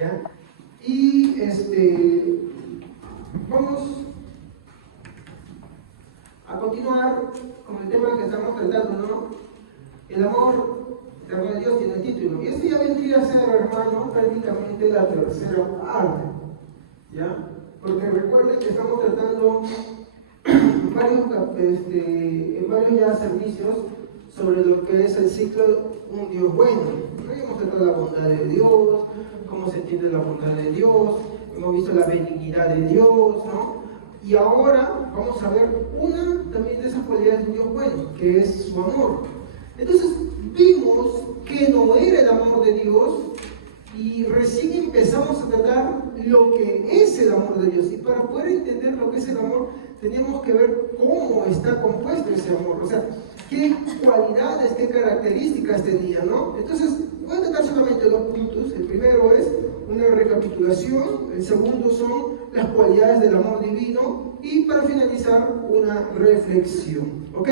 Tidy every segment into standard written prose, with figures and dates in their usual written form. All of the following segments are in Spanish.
¿ya? Y vamos a continuar con el tema que estamos tratando, ¿no? El amor de Dios tiene el título. Y esto ya vendría a ser, hermano, prácticamente la tercera parte, ¿ya? Porque recuerden que estamos tratando en varios ya servicios sobre lo que es el ciclo de un Dios bueno. ¿No? Hemos tratado la bondad de Dios, cómo se entiende la bondad de Dios, hemos visto la benignidad de Dios, ¿no? Y ahora vamos a ver una también de esas cualidades de un Dios bueno, que es su amor. Entonces vimos que no era el amor de Dios y recién empezamos a tratar lo que es el amor de Dios. Y para poder entender lo que es el amor, teníamos que ver cómo está compuesto ese amor, o sea, qué cualidades, qué características tenía, ¿no? Entonces, voy a tratar solamente dos puntos. El primero es una recapitulación, el segundo son las cualidades del amor divino y para finalizar una reflexión, ¿ok?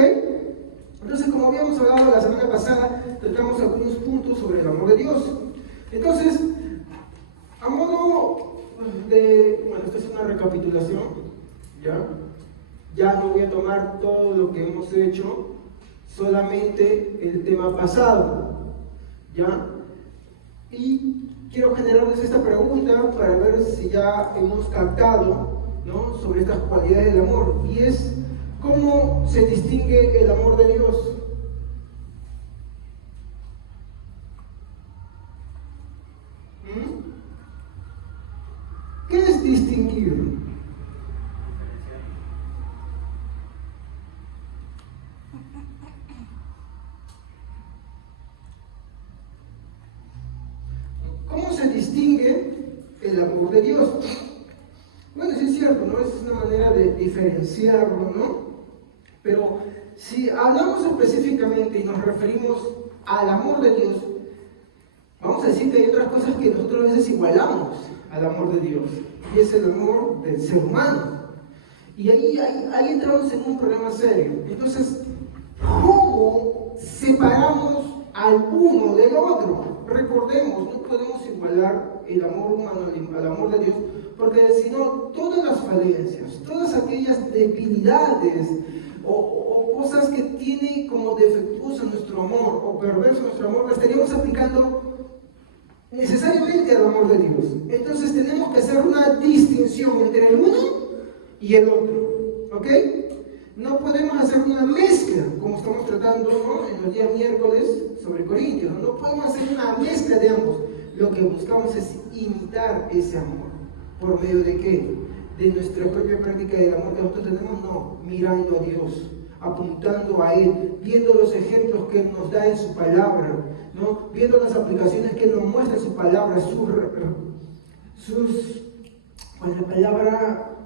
Entonces, como habíamos hablado la semana pasada, tratamos algunos puntos sobre el amor de Dios. Entonces, a modo de, bueno, esto es una recapitulación, ya no voy a tomar todo lo que hemos hecho, solamente el tema pasado, ¿ya? Y quiero generarles esta pregunta para ver si ya hemos captado, ¿no?, sobre estas cualidades del amor, y es ¿cómo se distingue el amor de Dios? ¿Qué es distinguir? ¿Cómo se distingue el amor de Dios? Bueno, sí es cierto, ¿no? Es una manera de diferenciarlo, ¿no? Pero si hablamos específicamente y nos referimos al amor de Dios, vamos a decir que hay otras cosas que nosotros a veces igualamos al amor de Dios, y es el amor del ser humano. Y ahí entramos en un problema serio. Entonces, ¿cómo separamos al uno del otro? Recordemos, no podemos igualar el amor humano al amor de Dios, porque si no, todas las falencias, todas aquellas debilidades o cosas que tiene como defectuoso nuestro amor o perverso nuestro amor, las estaríamos aplicando necesariamente al amor de Dios. Entonces tenemos que hacer una distinción entre el uno y el otro, ¿ok? No podemos hacer una mezcla, como estamos tratando, ¿no?, en los días miércoles sobre Corintios. No podemos hacer una mezcla de ambos. Lo que buscamos es imitar ese amor. ¿Por medio de qué? De nuestra propia práctica del amor que nosotros tenemos, no, mirando a Dios, apuntando a Él, viendo los ejemplos que Él nos da en su palabra, ¿no?, viendo las aplicaciones que Él nos muestra en su palabra, con la palabra,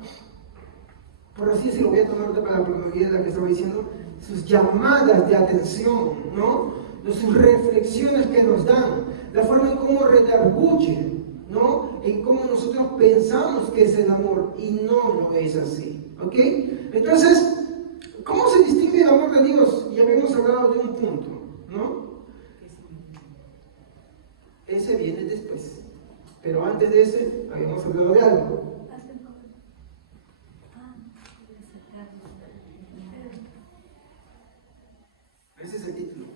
por así decirlo, voy a tomar otra palabra porque me olvidé la que estaba diciendo, sus llamadas de atención, ¿no?, sus reflexiones que nos dan, la forma en cómo redarguye, ¿no?, en cómo nosotros pensamos que es el amor y no lo es así, ¿ok? Entonces, ¿cómo se distingue el amor de Dios? Ya habíamos hablado de un punto, ¿no? Ese viene después, pero antes de ese habíamos hablado de algo. Ese es el título.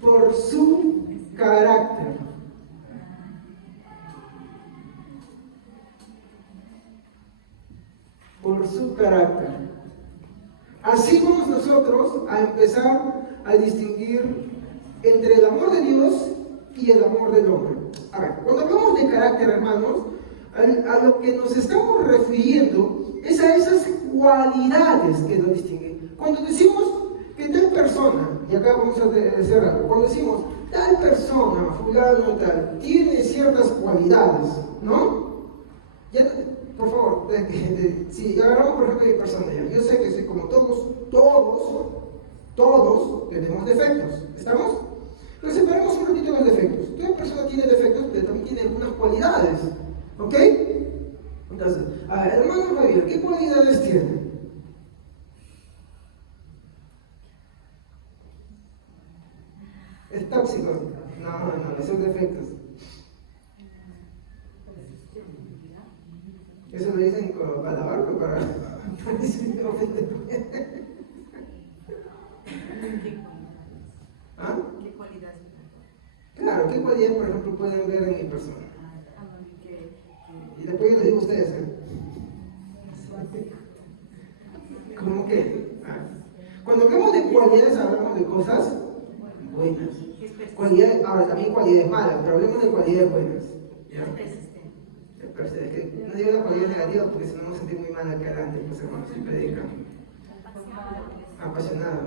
Por su carácter. Por su carácter. Así vamos nosotros a empezar a distinguir entre el amor de Dios y el amor del hombre. A ver, cuando hablamos de carácter, hermanos, a lo que nos estamos refiriendo es a esas cualidades que nos distinguen. Cuando decimos que tal persona, y acá vamos a cerrar, cuando decimos tal persona, fulano tal, tiene ciertas cualidades, ¿no? Ya, por favor, si agarramos por ejemplo mi persona, yo sé que soy como todos tenemos defectos, ¿estamos? Pero separemos un ratito los defectos. Toda persona tiene defectos, pero también tiene algunas cualidades, ¿ok? Entonces, a ver, hermano Javier, ¿qué cualidades tiene? Es tóxico. No, esos defectos. Eso lo dicen para la barba, para ¿Ah? ¿Qué cualidades? Claro, ¿qué cualidades, por ejemplo, pueden ver en mi persona? Y después yo les digo a ustedes, ¿cómo que? Cuando hablamos de cualidades, hablamos de cosas buenas. Cualidades, ahora también cualidades malas, pero hablemos de cualidades buenas. ¿Ya? Es que no digo la cualidad negativa porque si no me sentí muy mal acá adelante, pues hermanos, si predican. Apasionado.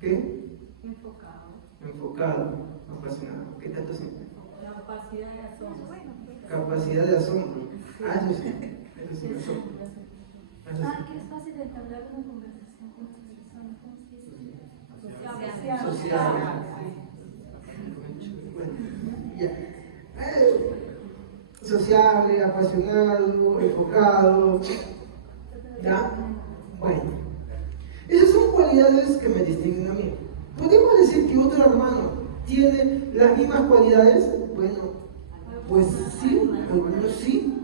¿Qué? Enfocado. Apasionado. ¿Qué tanto siempre? Capacidad de asombro. Capacidad de asombro. Eso sí. Eso sí me asombra. Que es fácil de entablar una conversación con otra persona. ¿Cómo se dice? Social. Bueno, ya. Sociable, apasionado, enfocado. ¿Ya? Bueno. Esas son cualidades que me distinguen a mí. ¿Podemos decir que otro hermano tiene las mismas cualidades? Bueno, pues sí, algunos sí.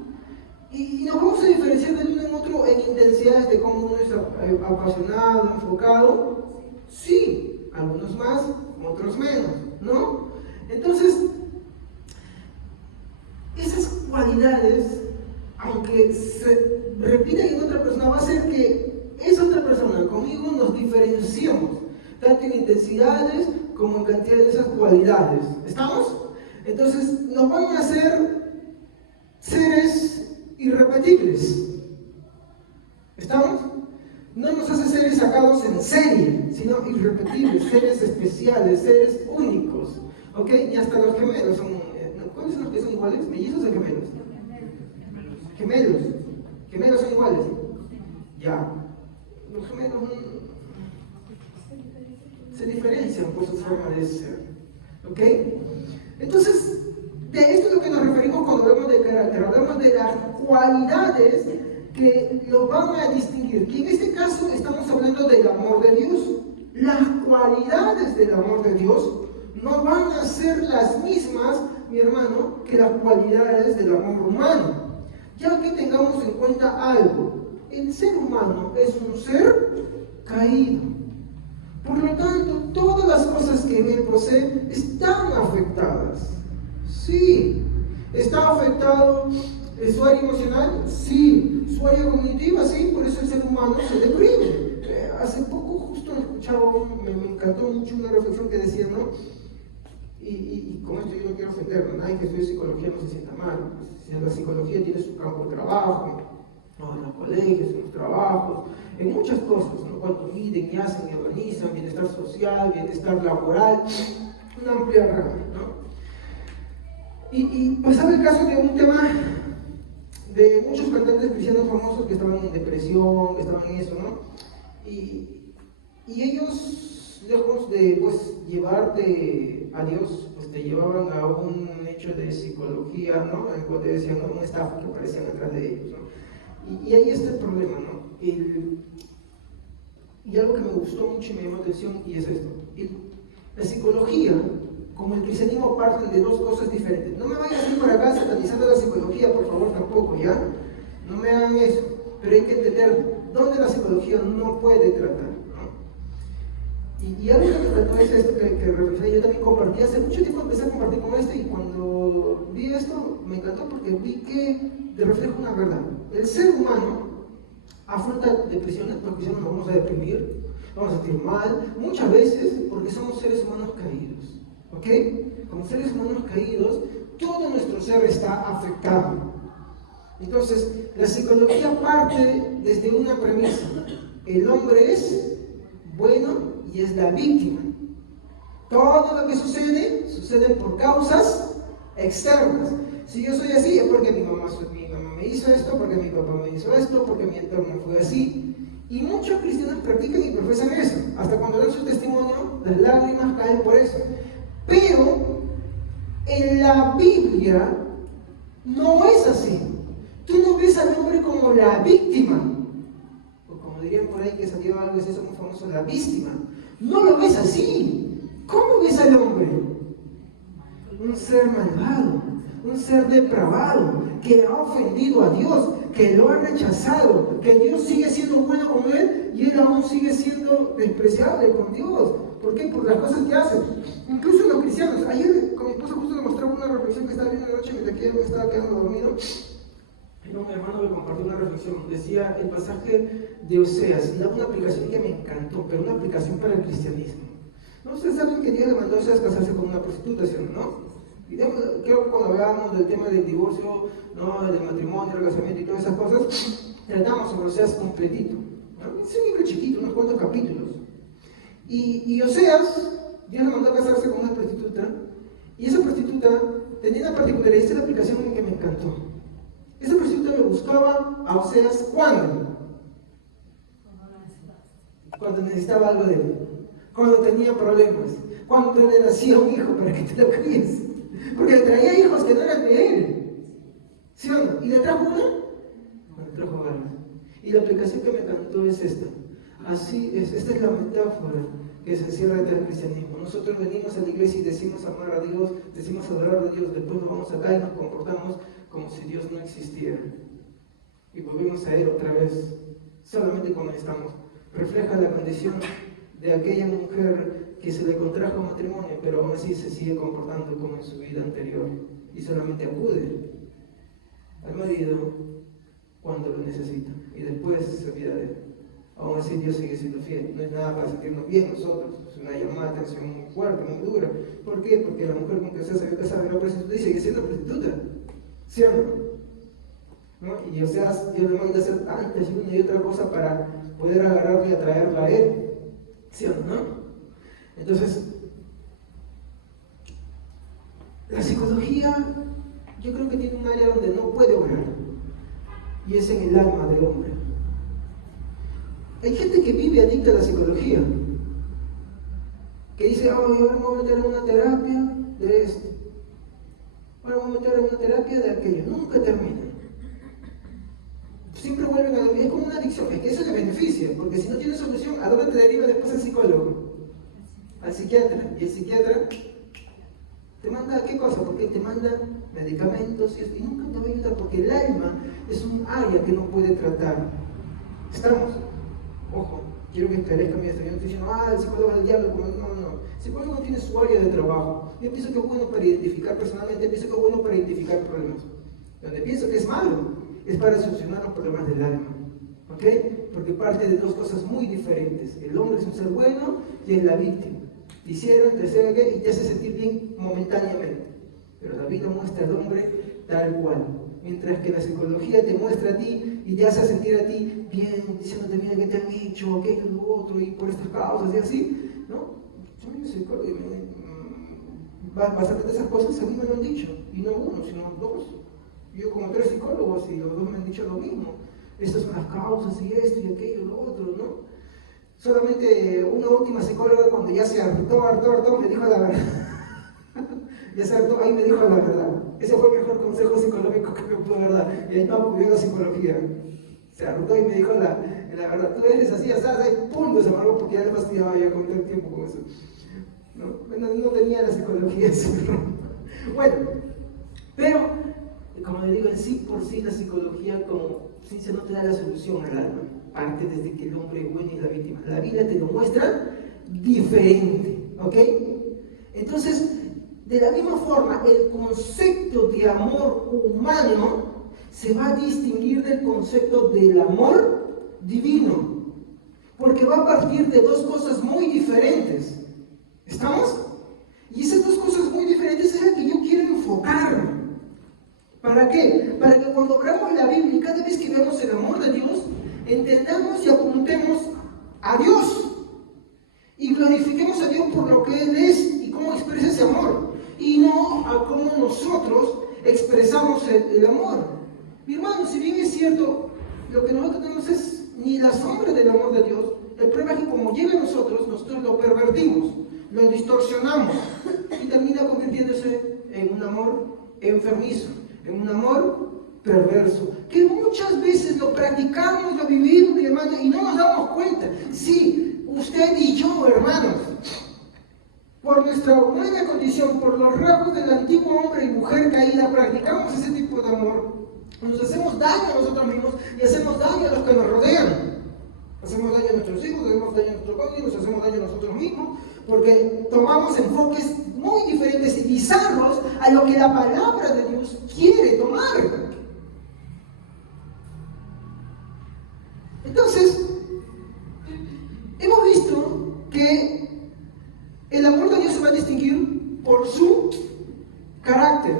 Y nos vamos a diferenciar de uno en otro en intensidades de cómo uno es apasionado, enfocado. Sí, algunos más, otros menos, ¿no? Entonces, esas cualidades, aunque se repitan en otra persona, va a hacer que esa otra persona conmigo nos diferenciemos, tanto en intensidades como en cantidad de esas cualidades. ¿Estamos? Entonces, nos van a hacer seres irrepetibles. ¿Estamos? No nos hace seres sacados en serie, sino irrepetibles, seres especiales, seres únicos. ¿Ok? Y hasta los gemelos son. ¿Cuáles son los que son iguales? ¿Mellizos o gemelos? Gemelos. Gemelos son iguales. Ya. Los gemelos se diferencian por su forma de ser. ¿Ok? Entonces, de esto es lo que nos referimos cuando hablamos de carácter. Hablamos de las cualidades que lo van a distinguir. Y en este caso estamos hablando del amor de Dios. Las cualidades del amor de Dios no van a ser las mismas, mi hermano, que las cualidades del amor humano. Ya que tengamos en cuenta algo, el ser humano es un ser caído. Por lo tanto, todas las cosas que él posee están afectadas. Sí. ¿Está afectado su área emocional? Sí. ¿Su área cognitiva? Sí. Por eso el ser humano se deprime. Hace poco justo escuchaba, me encantó mucho una reflexión que decía, ¿no? Y con esto yo no quiero ofenderlo, nadie que estudie psicología no se sienta mal. Si la psicología tiene su campo de trabajo, ¿no? En los colegios, en los trabajos, en muchas cosas, ¿no? Cuando miden y hacen y organizan, bienestar social, bienestar laboral, una amplia rama, ¿no? Y pasaba el caso de un tema de muchos cantantes cristianos famosos que estaban en depresión, que estaban en eso, ¿no? Y ellos, lejos de pues llevarte a Dios, pues te llevaban a un hecho de psicología, ¿no? En el cual te decían, ¿no? Una estafa que aparecían atrás de ellos, ¿no? Y ahí está el problema, ¿no? Y algo que me gustó mucho y me llamó la atención, y es esto. La psicología, como el cristianismo, parten de dos cosas diferentes. No me vayan a ir por acá satanizando la psicología, por favor, tampoco, ¿ya? No me hagan eso. Pero hay que entender dónde la psicología no puede tratar, ¿no? Y algo que me trató es esto que reflexioné, yo también compartí. Hace mucho tiempo empecé a compartir con esto, y cuando vi esto me encantó porque vi que te refleja una verdad. El ser humano afronta depresiones porque si no nos vamos a deprimir, vamos a sentir mal, muchas veces porque somos seres humanos caídos. ¿Ok? Como seres humanos caídos, todo nuestro ser está afectado. Entonces, la psicología parte desde una premisa. El hombre es bueno y es la víctima. Todo lo que sucede por causas externas. Si yo soy así, es porque mi mamá me hizo esto, porque mi papá me hizo esto, porque mi entorno fue así. Y muchos cristianos practican y profesan eso. Hasta cuando dan su testimonio, las lágrimas caen por eso. Pero en la Biblia no es así. Tú no ves al hombre como la víctima. O como dirían por ahí que salió algo de eso muy famoso, la víctima. No lo ves así. ¿Cómo ves al hombre? Un ser malvado, un ser depravado, que ha ofendido a Dios, que lo ha rechazado, que Dios sigue siendo bueno con él y él aún sigue siendo despreciable con Dios. ¿Por qué? Por las cosas que hace. Incluso los cristianos. Ayer con mi esposa justo me mostraba una reflexión que estaba viendo de noche mientras que ella me estaba quedando dormido. Y mi hermano me compartió una reflexión. Decía el pasaje de Oseas, y daba una aplicación que me encantó, pero una aplicación para el cristianismo. ¿No? Ustedes saben que Dios le mandó a Oseas casarse con una prostituta, ¿sí o no? Y creo que cuando hablamos del tema del divorcio, ¿no? Del matrimonio, del casamiento y todas esas cosas, tratamos sobre Oseas completito, ¿no? Es un libro chiquito, unos cuantos capítulos. Y Oseas, Dios le mandó a casarse con una prostituta, y esa prostituta tenía una particularidad, esta es la aplicación en que me encantó. Esa prostituta me buscaba a Oseas, ¿cuándo? Cuando necesitaba algo de él, cuando tenía problemas, cuando le nacía un hijo para que te lo críes. Porque le traía hijos que no eran de él. ¿Sí o no? ¿Y le trajo una? No, le trajo varias. Y la aplicación que me encantó es esta. Así es, esta es la metáfora que se encierra dentro del cristianismo. Nosotros venimos a la iglesia y decimos amar a Dios, decimos adorar a Dios, después nos vamos acá y nos comportamos como si Dios no existiera. Y volvemos a Él otra vez, solamente como estamos. Refleja la condición de aquella mujer que se le contrajo matrimonio, pero aún así se sigue comportando como en su vida anterior y solamente acude al marido cuando lo necesita y después se olvida de él. Aún así Dios sigue siendo fiel. No es nada para sentirnos bien nosotros, es una llamada de atención muy fuerte, muy dura. ¿Por qué? Porque la mujer con que se había casado era prostituta y sigue siendo prostituta, ¿sí o no? Y o sea, Dios le manda a hacer antes y una y otra cosa para poder agarrarla y atraerla a él, ¿sí o no? Entonces, la psicología yo creo que tiene un área donde no puede obrar, y es en el alma del hombre. Hay gente que vive adicta a la psicología, que dice, ahora me voy a meter en una terapia de esto, ahora me voy a meter en una terapia de aquello, nunca termina. Siempre vuelven a dormir, es como una adicción, es que eso le beneficia, porque si no tiene solución, ¿a dónde te deriva después el psicólogo? Al psiquiatra, y el psiquiatra te manda ¿qué cosa? Porque te manda medicamentos y nunca te va a ayudar, porque el alma es un área que no puede tratar. ¿Estamos? Ojo, quiero que esclarezca mi esto. Yo no estoy diciendo, el psicólogo es el diablo. No. El psicólogo tiene su área de trabajo. Yo pienso que es bueno para identificar, personalmente pienso que es bueno para identificar problemas. Donde pienso que es malo, es para solucionar los problemas del alma. ¿Ok? Porque parte de dos cosas muy diferentes. El hombre es un ser bueno y es la víctima. Te hicieron, te hacen y te hace sentir bien momentáneamente. Pero la vida muestra al hombre tal cual. Mientras que la psicología te muestra a ti y te hace sentir a ti bien, diciéndote, mira que te han dicho, aquello, lo otro, y por estas causas, y así, ¿no? Yo soy psicólogo y bastante de esas cosas a mí me lo han dicho, y no uno, sino dos. Yo como 3 psicólogos y los dos me han dicho lo mismo. Estas son las causas y esto y aquello, lo otro, ¿no? Solamente una última psicóloga cuando ya se hartó, me dijo la verdad. Ya se hartó, ahí me dijo la verdad. Ese fue el mejor consejo psicológico que me pudo haber dado. Y ahí no acudió a la psicología. Se hartó y me dijo la verdad. Tú eres así, así, ¡pum! Se amargó porque ya le fastidiaba ya con el tiempo con eso. No tenía la psicología eso. Bueno, pero, como le digo, en sí por sí la psicología como ciencia no te da la solución al alma. Parte desde que el hombre es bueno y la víctima. La Biblia te lo muestra diferente, ¿ok? Entonces, de la misma forma, el concepto de amor humano se va a distinguir del concepto del amor divino, porque va a partir de dos cosas muy diferentes. ¿Estamos? Y esas dos cosas muy diferentes es las que yo quiero enfocarme. ¿Para qué? Para que cuando abramos la Biblia y cada vez que vemos el amor de Dios, entendamos y apuntemos a Dios y glorifiquemos a Dios por lo que Él es y cómo expresa ese amor, y no a cómo nosotros expresamos el amor. Mi hermano, si bien es cierto, lo que nosotros tenemos es ni la sombra del amor de Dios, el problema es que como llega a nosotros lo pervertimos, lo distorsionamos y termina convirtiéndose en un amor enfermizo, en un amor perverso, que muchas veces lo practicamos, lo vivimos, mi hermano, y no nos damos cuenta. Sí, usted y yo, hermanos, por por nuestra buena condición, por los rasgos del antiguo hombre y mujer caída, practicamos ese tipo de amor, nos hacemos daño a nosotros mismos y hacemos daño a los que nos rodean. Hacemos daño a nuestros hijos, hacemos daño a nuestros cónyuges, nos hacemos daño a nosotros mismos, porque tomamos enfoques muy diferentes y bizarros a lo que la palabra de Dios quiere tomar. Entonces, hemos visto que el amor de Dios se va a distinguir por su carácter.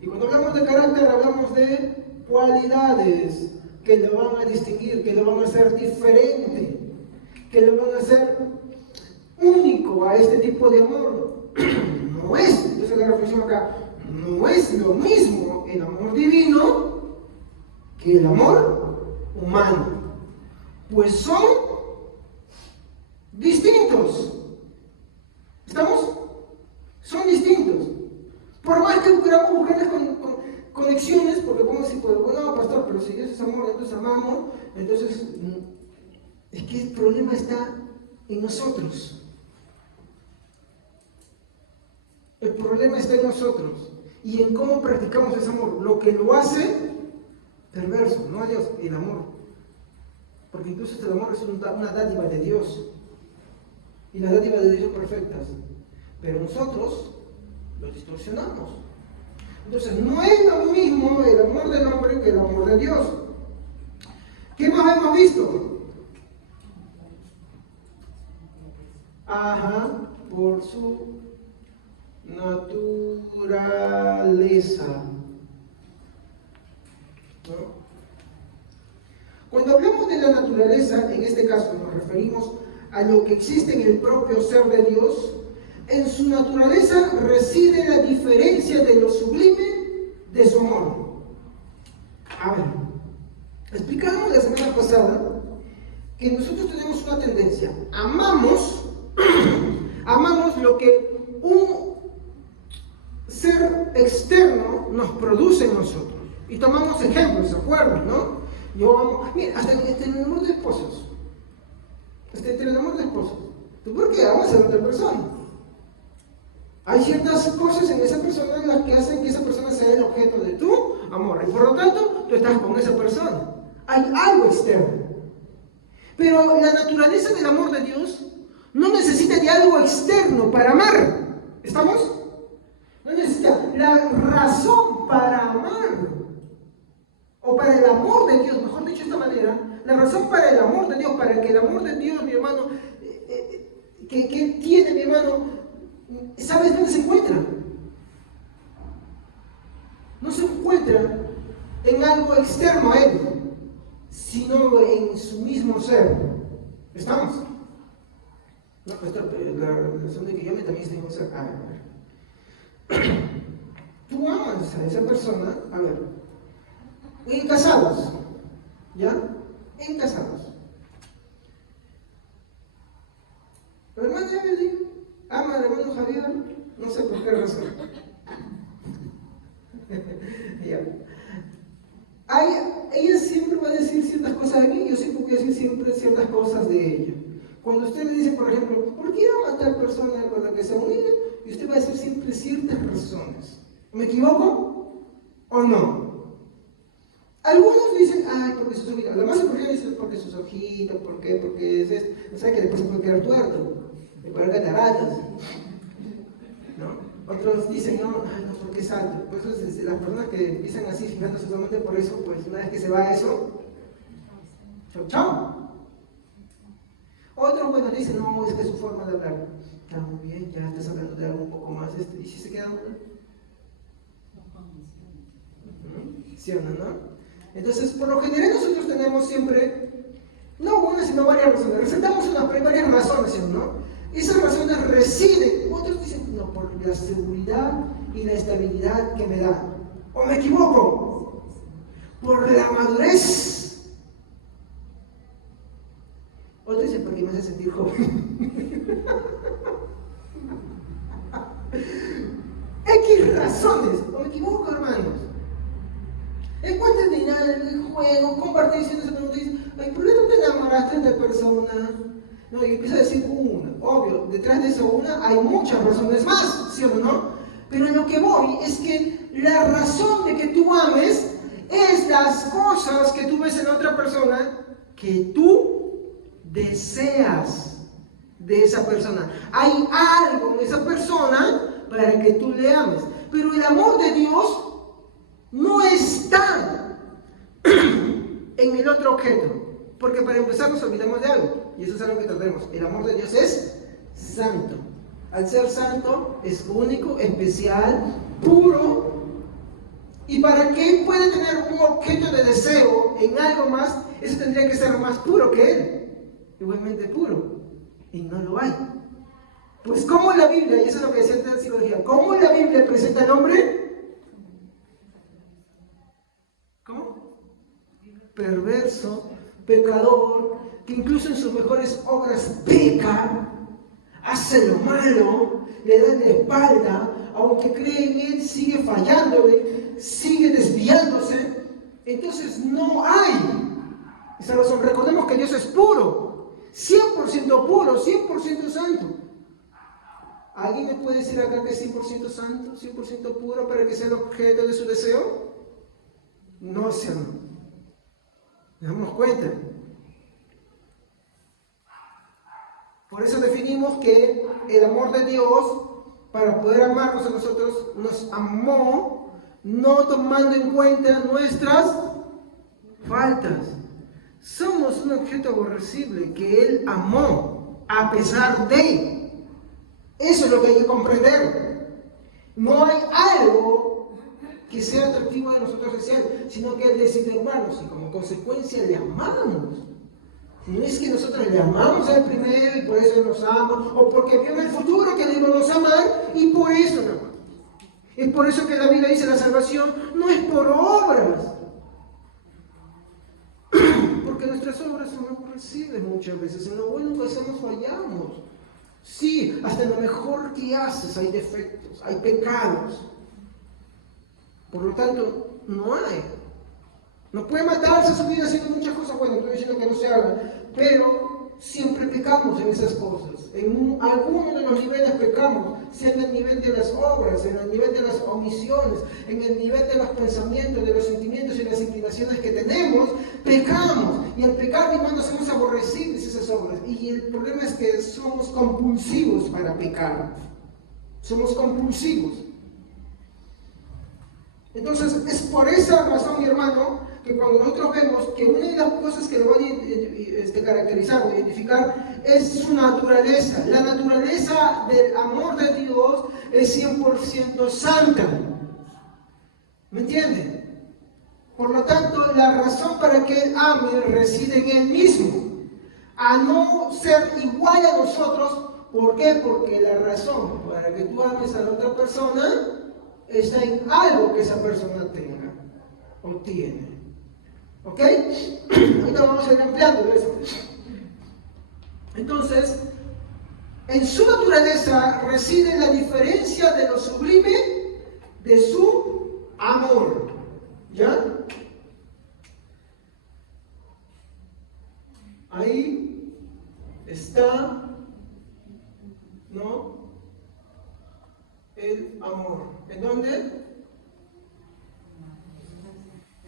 Y cuando hablamos de carácter, hablamos de cualidades que lo van a distinguir, que lo van a hacer diferente, que lo van a hacer único a este tipo de amor. No es, entonces la reflexión acá, no es lo mismo el amor divino que el amor humano. Pues son distintos. ¿Estamos? Son distintos. Por más que queramos buscarles conexiones, porque podemos decir, pues, bueno, pastor, pero si Dios es amor, entonces amamos, entonces es que el problema está en nosotros. El problema está en nosotros y en cómo practicamos ese amor. Lo que lo hace perverso, no a Dios, el amor. Porque incluso el amor es una dádiva de Dios. Y las dádivas de Dios son perfectas. Pero nosotros lo distorsionamos. Entonces, no es lo mismo el amor del hombre que el amor de Dios. ¿Qué más hemos visto? Por su naturaleza. ¿No? Cuando hablamos de la naturaleza, en este caso nos referimos a lo que existe en el propio ser de Dios. En su naturaleza reside la diferencia de lo sublime de su amor. A ver, explicamos la semana pasada que nosotros tenemos una tendencia. Amamos lo que un ser externo nos produce en nosotros. Y tomamos ejemplos, ¿se acuerdan, no? Yo amo, mira, hasta entre el amor de esposos. Entre el amor de esposos. ¿Tú por qué amas a otra persona? Hay ciertas cosas en esa persona en las que hacen que esa persona sea el objeto de tu amor. Y por lo tanto, tú estás con esa persona. Hay algo externo. Pero la naturaleza del amor de Dios no necesita de algo externo para amar. ¿Estamos? No necesita la razón para amar. O para el amor de Dios, mejor dicho de esta manera, la razón para el amor de Dios, para que el amor de Dios, mi hermano, que tiene mi hermano, ¿sabes dónde se encuentra? No se encuentra en algo externo a Él, sino en su mismo ser. ¿Estamos? No, pastor, la razón de que yo me también estoy en un ser. A ver. Tú amas a esa persona, a ver. En casados, ¿ya? En casados. La hermana Evelyn ama al hermano Javier, no sé por qué razón. Ella siempre va a decir ciertas cosas de mí, yo siempre voy a decir siempre ciertas cosas de ella. Cuando usted le dice, por ejemplo, ¿por qué ama a tal persona con la que se une? Y usted va a decir siempre ciertas razones. ¿Me equivoco o no? Algunos dicen, ay, porque sus ojitos. La más importante dice, porque sus ojitos, ¿por qué? Porque es esto. O sea, que después se puede quedar tuerto, se puede quedar cataratas. ¿No? Otros dicen, no, ay, no, porque es alto. Pues las personas que empiezan así, fijándose solamente por eso, pues una vez que se va eso, chao, chao. Otros, bueno, dicen, no, es que es su forma de hablar. Está muy bien, ya estás hablando de algo un poco más. ¿Y si se queda una? ¿Sí o no? Entonces, por lo general nosotros tenemos siempre, no una, sino varias razones. Presentamos varias razones, ¿no? Esas razones residen, otros dicen, no, por la seguridad y la estabilidad que me da. ¿O me equivoco? Por la madurez. Otros dicen, porque me hace sentir joven. X razones. ¿O me equivoco, hermanos? Encuentras dinámica el juego, compartir diciendo esa pregunta y dices, ay, ¿por qué no te enamoraste de persona? No, y empieza a decir una, obvio, detrás de esa una hay muchas razones más, ¿sí o no? Pero en lo que voy es que la razón de que tú ames es las cosas que tú ves en otra persona que tú deseas de esa persona. Hay algo en esa persona para que tú le ames. Pero el amor de Dios no está en el otro objeto. Porque para empezar nos olvidamos de algo. Y eso es algo que trataremos. El amor de Dios es santo. Al ser santo es único, especial, puro. Y para que Él pueda tener un objeto de deseo en algo más, eso tendría que ser más puro que Él. Igualmente puro. Y no lo hay. Pues ¿cómo la Biblia, y eso es lo que decía antes de la psicología, cómo la Biblia presenta al hombre? ¿Cómo? Perverso, pecador, que incluso en sus mejores obras peca, hace lo malo, le da la espalda, aunque cree en Él, sigue fallándole, sigue desviándose. Entonces no hay esa razón. Recordemos que Dios es puro, 100% puro, 100% santo. ¿Alguien me puede decir acá que es 100% santo, 100% puro para que sea el objeto de su deseo? No, Señor. Nos damos cuenta. Por eso definimos que el amor de Dios, para poder amarnos a nosotros, nos amó no tomando en cuenta nuestras faltas. Somos un objeto aborrecible que Él amó a pesar de. Eso es lo que hay que comprender. No hay algo que sea atractivo de nosotros hacia Él, sino que Él decide amarnos y como consecuencia le amamos. No es que nosotros le amamos al primero y por eso nos ama, o porque vio en el futuro que le íbamos a amar y por eso nos amamos. Es por eso que la Biblia dice la salvación no es por obras. Porque nuestras obras son aborrecibles muchas veces. En lo bueno que hacemos fallamos. Sí, hasta en lo mejor que haces hay defectos, hay pecados. Por lo tanto, no hay. No puede matarse a su vida haciendo muchas cosas. Bueno, estoy diciendo que no se haga, pero siempre pecamos en esas cosas. En algunos de los niveles pecamos, sea en el nivel de las obras, en el nivel de las omisiones, en el nivel de los pensamientos, de los sentimientos y las inclinaciones que tenemos, pecamos. Y al pecar, mi hermano, hacemos aborrecibles esas obras. Y el problema es que somos compulsivos para pecar. Somos compulsivos. Entonces, es por esa razón, mi hermano, que cuando nosotros vemos que una de las cosas que lo van a caracterizar o identificar es su naturaleza. La naturaleza del amor de Dios es 100% santa. ¿Me entienden? Por lo tanto, la razón para que Él ame reside en Él mismo. A no ser igual a nosotros, ¿por qué? Porque la razón para que tú ames a la otra persona está en algo que esa persona tenga o tiene. ¿Ok? Ahorita vamos a ir ampliando eso. Entonces, en su naturaleza reside la diferencia de lo sublime de su amor. ¿Ya? Ahí está, ¿no? El amor. ¿En dónde?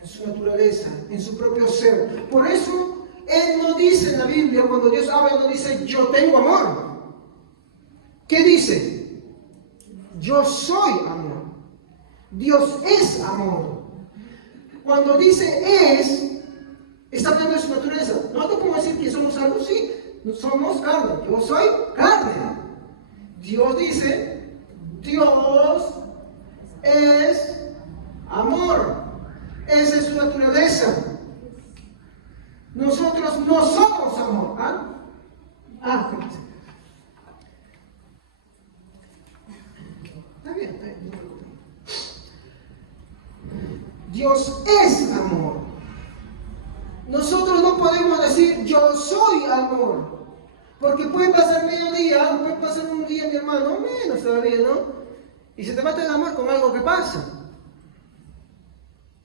En su naturaleza, en su propio ser. Por eso, Él no dice en la Biblia, cuando Dios habla, no dice, yo tengo amor. ¿Qué dice? Yo soy amor. Dios es amor. Cuando dice es, está hablando de su naturaleza. No te podemos decir que somos algo, sí, somos carne. Yo soy carne. Dios dice, Dios es amor. Esa es su naturaleza. Nosotros no somos amor. Está bien, está bien. Dios es amor. Nosotros no podemos decir yo soy amor. Porque puede pasar medio día, puede pasar un día, mi hermano, menos todavía, ¿no? Y se te mata el amor con algo que pasa.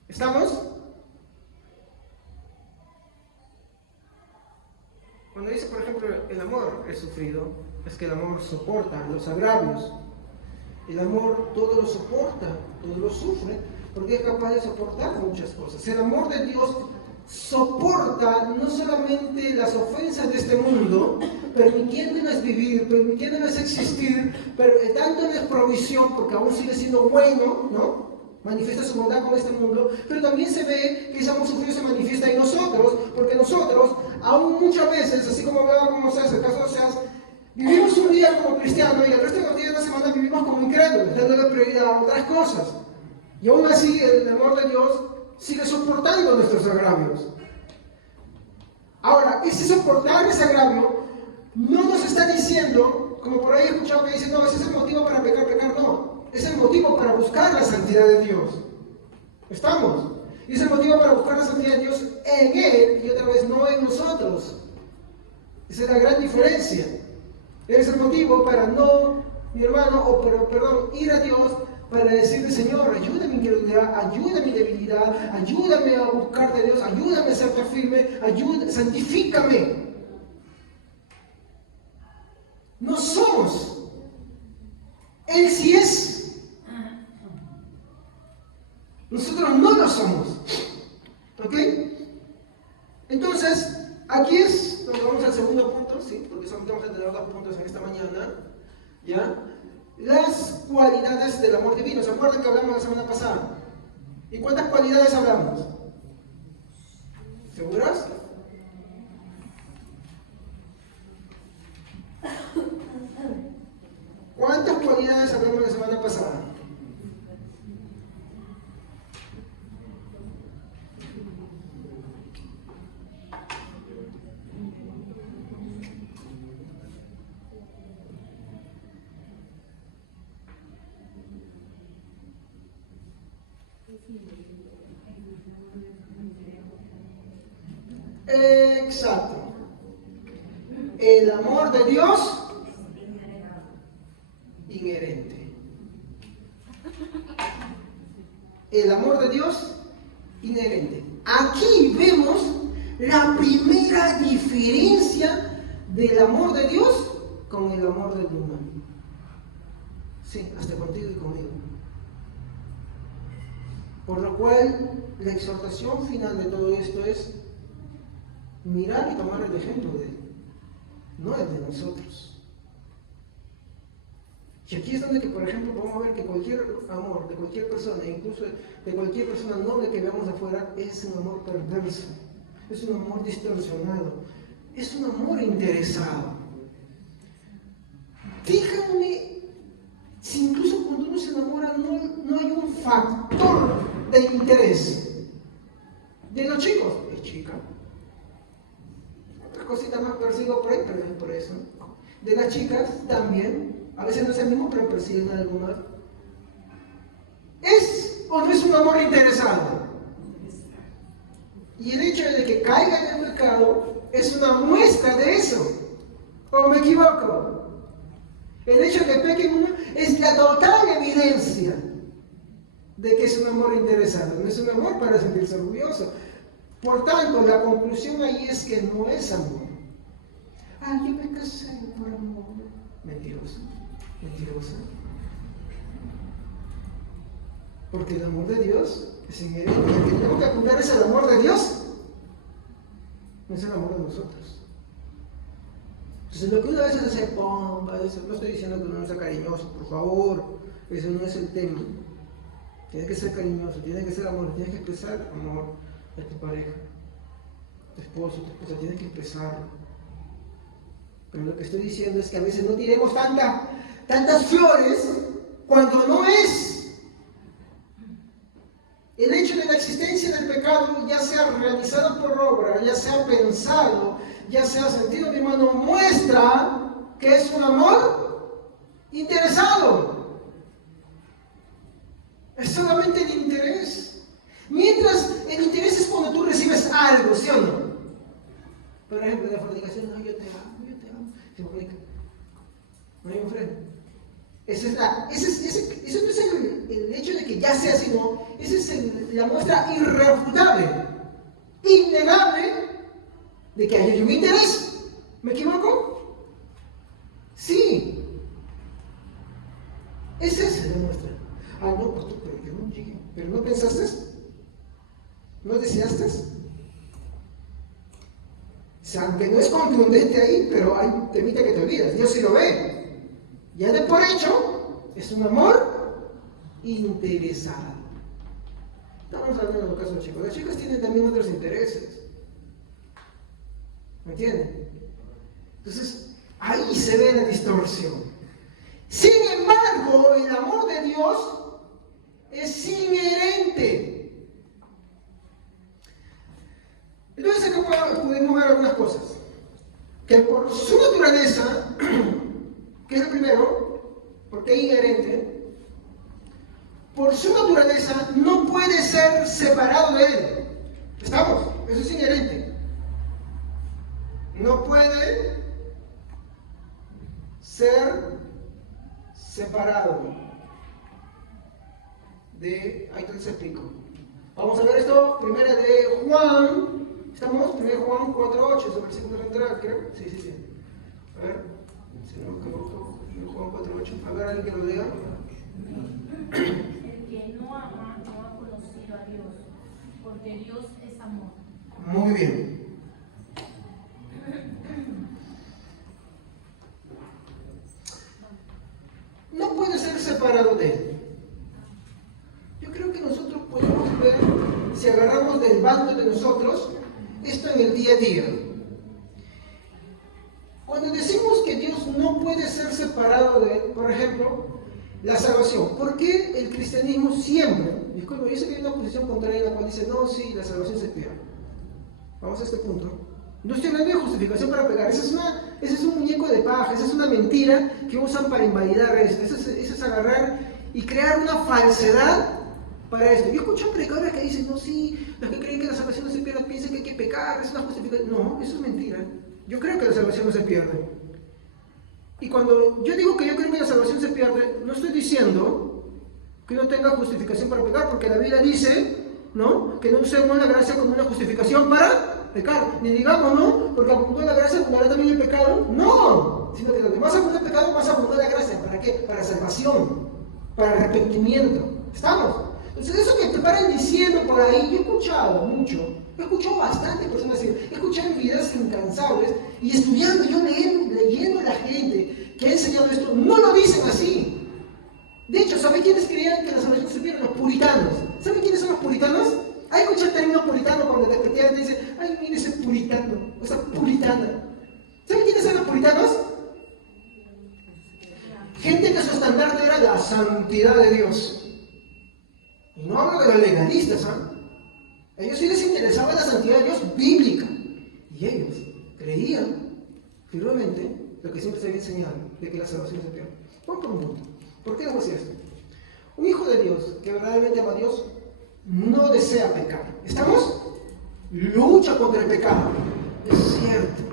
¿Estamos? Cuando dice, por ejemplo, el amor es sufrido, es que el amor soporta los agravios. El amor todo lo soporta, todo lo sufre, porque es capaz de soportar muchas cosas. El amor de Dios soporta no solamente las ofensas de este mundo, permitiéndoles vivir, permitiéndoles existir, pero dándoles provisión, porque aún sigue siendo bueno, ¿no? Manifiesta su bondad con este mundo, pero también se ve que ese amor sufrido se manifiesta en nosotros, porque nosotros, aún muchas veces, así como hablaba con Moisés, el caso de Oseas, vivimos un día como cristianos y el resto de los días de la semana vivimos como incrédulos, dándole prioridad a otras cosas. Y aún así, el amor de Dios sigue soportando nuestros agravios. Ahora, ese soportar ese agravio no nos está diciendo, como por ahí he escuchado que dicen, no, ese es el motivo para pecar, no. Es el motivo para buscar la santidad de Dios. ¿Estamos? Y es el motivo para buscar la santidad de Dios en Él y otra vez no en nosotros. Esa es la gran diferencia. Es el motivo para no, mi hermano, ir a Dios para decirle, Señor, ayúdame en mi incredulidad, ayúdame en mi debilidad, ayúdame a buscar de Dios, ayúdame a serte firme, santifícame. No somos. Él sí es. Nosotros no lo somos. ¿Ok? Entonces, aquí es donde vamos al segundo punto, ¿sí? Porque solamente vamos a tener 2 puntos en esta mañana. ¿Ya? Las cualidades del amor divino. ¿Se acuerdan que hablamos la semana pasada? ¿Y cuántas cualidades hablamos? ¿Seguros? ¿Cuántas cualidades hablamos la semana pasada? Exacto. El amor de Dios inherente. El amor de Dios inherente. Aquí vemos la primera diferencia del amor de Dios con el amor del humano. Sí, hasta contigo y conmigo. Por lo cual, la exhortación final de todo esto es mirar y tomar el ejemplo de Él, no el de nosotros. Y aquí es donde, que, por ejemplo, podemos ver que cualquier amor de cualquier persona, incluso de cualquier persona noble que veamos afuera, es un amor perverso, es un amor distorsionado, es un amor interesado. Díganme si incluso cuando uno se enamora no hay un factor de interés. De los chicos, es chica. Otras cositas más persigo por ahí, pero no es por eso. De las chicas también, a veces no es el mismo, pero persiguen algunas. ¿Es o no es un amor interesado? Y el hecho de que caiga en el pecado es una muestra de eso. ¿O me equivoco? El hecho de que peque uno es la total evidencia de que es un amor interesado, no es un amor para sentirse orgulloso. Por tanto, la conclusión ahí es que no es amor. Ah, yo me casé por amor. Mentiroso, mentirosa. Porque el amor de Dios es inherente. El que tenemos que apuntar es el amor de Dios, no es el amor de nosotros. Entonces, lo que uno a veces hace pompa, no estoy diciendo que uno no sea cariñoso, por favor, eso no es el tema. Tienes que ser cariñoso, tienes que ser amor, tienes que expresar amor a tu pareja, tu esposo, tu esposa, tienes que expresarlo. Pero lo que estoy diciendo es que a veces no tiremos tantas flores cuando no es. El hecho de la existencia del pecado, ya sea realizado por obra, ya sea pensado, ya sea sentido, mi hermano, muestra que es un amor interesado. Es solamente el interés. Mientras el interés es cuando tú recibes algo, ¿sí o no? Por ejemplo, la fornicación, no, yo te amo. Se fornica. No hay un freno. Ese no es el hecho de que ya sea así, no. Esa es la muestra irrefutable, innegable, de que hay un interés. ¿Me equivoco? Sí. Ese se demuestra. Ah, no, pastor, pero yo no llegué. ¿Pero no pensaste? ¿No deseaste? O sea, aunque no es contundente ahí, pero hay temita que te olvidas. Dios sí lo ve. Ya de por hecho, es un amor interesado. Estamos hablando del caso de los chicos. Las chicas tienen también otros intereses. ¿Me entienden? Entonces, ahí se ve la distorsión. Sin embargo, el amor de Dios es inherente. Entonces acá podemos ver algunas cosas. Que por su naturaleza, que es lo primero, porque es inherente, por su naturaleza no puede ser separado de él. ¿Estamos? Eso es inherente. No puede ser separado de... Ahí te explico. Vamos a ver esto, primera de Juan. ¿Estamos? Primera de Juan 4.8, es el versículo central, creo. Sí. A ver, si no me equivoco, Juan 4.8. A ver, alguien que lo lea. El que no ama no ha conocido a Dios, porque Dios es amor. Muy bien. No puede ser separado de él. Yo creo que nosotros podemos ver, si agarramos del bando de nosotros, esto en el día a día. Cuando decimos que Dios no puede ser separado de él, por ejemplo, la salvación. ¿Por qué el cristianismo siempre, disculpe, yo sé que hay una posición contraria en la cual dice, no, sí, la salvación se pierde? Vamos a este punto. No estoy hablando de justificación para pecar, ese es un muñeco de paja, esa es una mentira que usan para invalidar esto. Eso es agarrar y crear una falsedad para esto. Yo escucho a predicadores que dicen, no, sí, los que creen que la salvación no se pierde piensan que hay que pecar, es una justificación. No, eso es mentira. Yo creo que la salvación no se pierde. Y cuando yo digo que yo creo que la salvación se pierde, no estoy diciendo que no tenga justificación para pecar, porque la Biblia dice, ¿no?, que no usemos la gracia como una justificación para pecar. Ni digamos, ¿no?, porque abundó la gracia, abundará también el pecado. No, sino que lo que más abundó el pecado, más abundó la gracia. ¿Para qué? Para salvación, para arrepentimiento. ¿Estamos? Entonces eso que te paran diciendo por ahí, yo he escuchado mucho, he escuchado bastante personas así, he escuchado en videos incansables y estudiando, yo leyendo a la gente que ha enseñado esto, no lo dicen así. De hecho, ¿saben quiénes creían que la salvación se pierde? Los puritanos. ¿Saben quiénes son los puritanos? Hay escuchado el término puritano cuando te te dicen, ay, mire ese puritano, o sea, puritana. ¿Saben quiénes son los puritanos? Gente que su estandarte era la santidad de Dios. Y no hablo de los legalistas, ¿ah? A ellos sí les interesaba la santidad de Dios bíblica. Y ellos creían firmemente lo que siempre se había enseñado, de que la salvación se pierde. Vamos por un punto. ¿Por qué debo decir esto? Un hijo de Dios que verdaderamente ama a Dios no desea pecar. ¿Estamos? Lucha contra el pecado. Es cierto.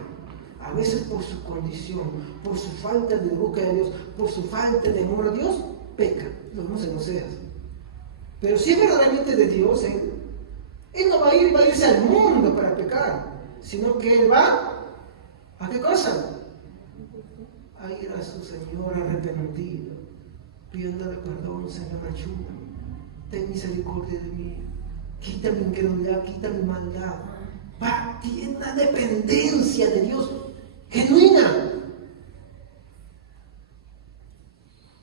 A veces por su condición, por su falta de búsqueda de Dios, por su falta de amor a Dios, peca. Lo vemos en Oseas. Pero si es verdaderamente de Dios, Él no va a irse al mundo para pecar, sino que Él va, ¿a qué cosa? A ir a su Señor arrepentido, pidiéndole perdón, Señor, ayúdame, ten misericordia de mí, quita mi incredulidad, quita mi maldad. Va, tiene una dependencia de Dios genuina.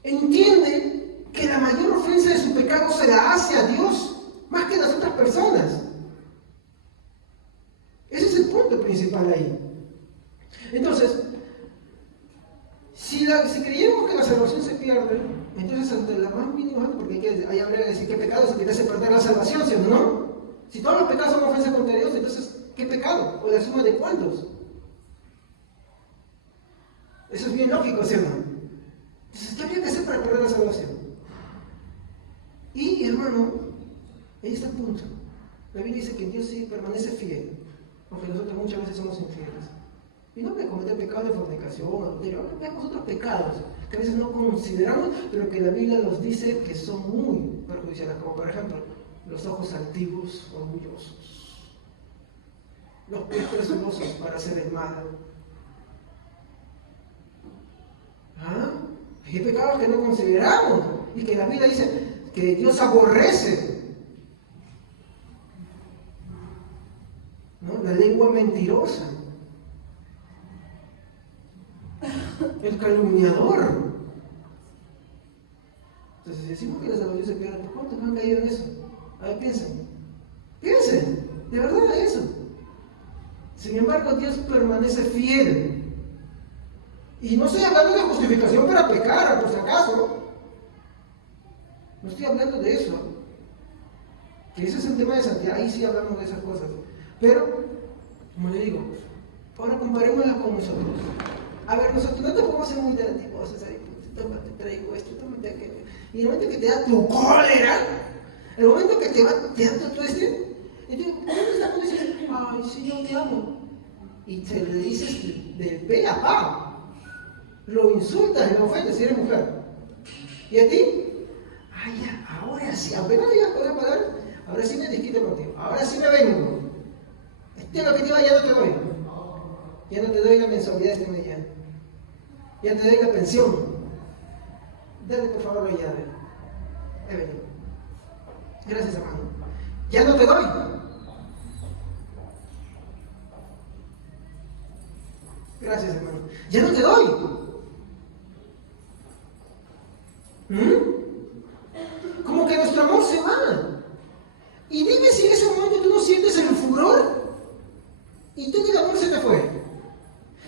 Entiende que la mayor ofensa de su pecado se la hace a Dios más que a las otras personas. Ese es el punto principal ahí. Entonces, si creyéramos que la salvación se pierde, entonces ante la más mínima, porque ahí habría que decir qué pecado es el que te hace perder la salvación, ¿sí o no? Si todos los pecados son ofensa contra Dios, entonces, ¿qué pecado? ¿O la suma de cuántos? Eso es bien lógico, ¿sí o no? Entonces, ¿qué habría que hacer para perder la salvación? Y, hermano, ahí está el punto. La Biblia dice que Dios sí permanece fiel, aunque nosotros muchas veces somos infieles. Y no me cometer pecado de fornicación, adulterio, veamos otros pecados que a veces no consideramos, pero que la Biblia nos dice que son muy perjudiciales, como por ejemplo, los ojos altivos, orgullosos, los pies presurosos para hacer el mal, ¿Ah? Hay pecados que no consideramos y que la Biblia dice que Dios aborrece. ¿No? La lengua mentirosa, el calumniador. Entonces, si decimos que la salvación se pierde, ¿cuántos han caído en eso? A ver, piensen, de verdad eso. Sin embargo, Dios permanece fiel. Y no estoy hablando de justificación para pecar, por si acaso. No estoy hablando de eso. Que ese es el tema de santidad, ahí sí hablamos de esas cosas. Pero, como le digo, ahora comparémosla con nosotros. A ver, nosotros no te podemos ser muy de la tipo, toma, te traigo esto, toma, te aquello. Y el momento que te da tu cólera, el momento que te da tu entonces, ¿dónde estamos diciendo? Ay, Señor, te amo. Y se le dices de pe a pa. Lo insultas y lo ofendes si eres mujer. ¿Y a ti? Ay, ya, ahora sí, aunque no digas cosas para dar, ahora sí me desquito contigo, ahora sí me vengo. Este es lo que te iba, ya no te doy. Ya no te doy la mensualidad este mes ya. Ya te doy la pensión. Dale por favor la llave. He venido. Gracias, hermano. Ya no te doy. Gracias, hermano. Ya no te doy. Como que nuestro amor se va. Y dime si en ese momento tú no sientes el furor y todo el amor se te fue.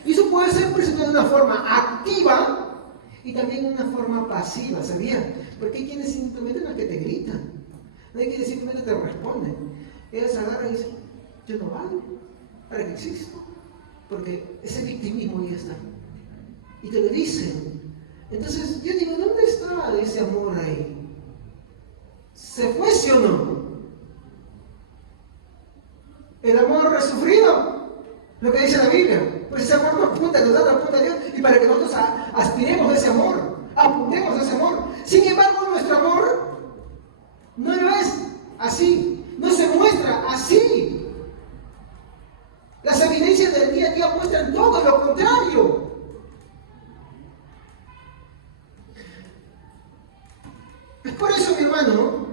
Y eso puede ser presentado de una forma activa y también de una forma pasiva, ¿sabían? Porque hay quienes simplemente no es que te gritan, no hay quienes simplemente te responden. Ellas agarran y dicen, yo no valgo, ¿para qué existo? Porque ese victimismo ya está. Y te lo dicen. Entonces yo digo, ¿dónde está ese amor ahí? ¿Se fue, sí o no? El amor resufrido, lo que dice la Biblia. Pues ese amor nos apunta, nos apunta a Dios, y para que nosotros aspiremos a ese amor, apuntemos a ese amor. Sin embargo, nuestro amor no es así, no se muestra así. Las evidencias del día a día muestran todo lo contrario. Es por eso, mi hermano,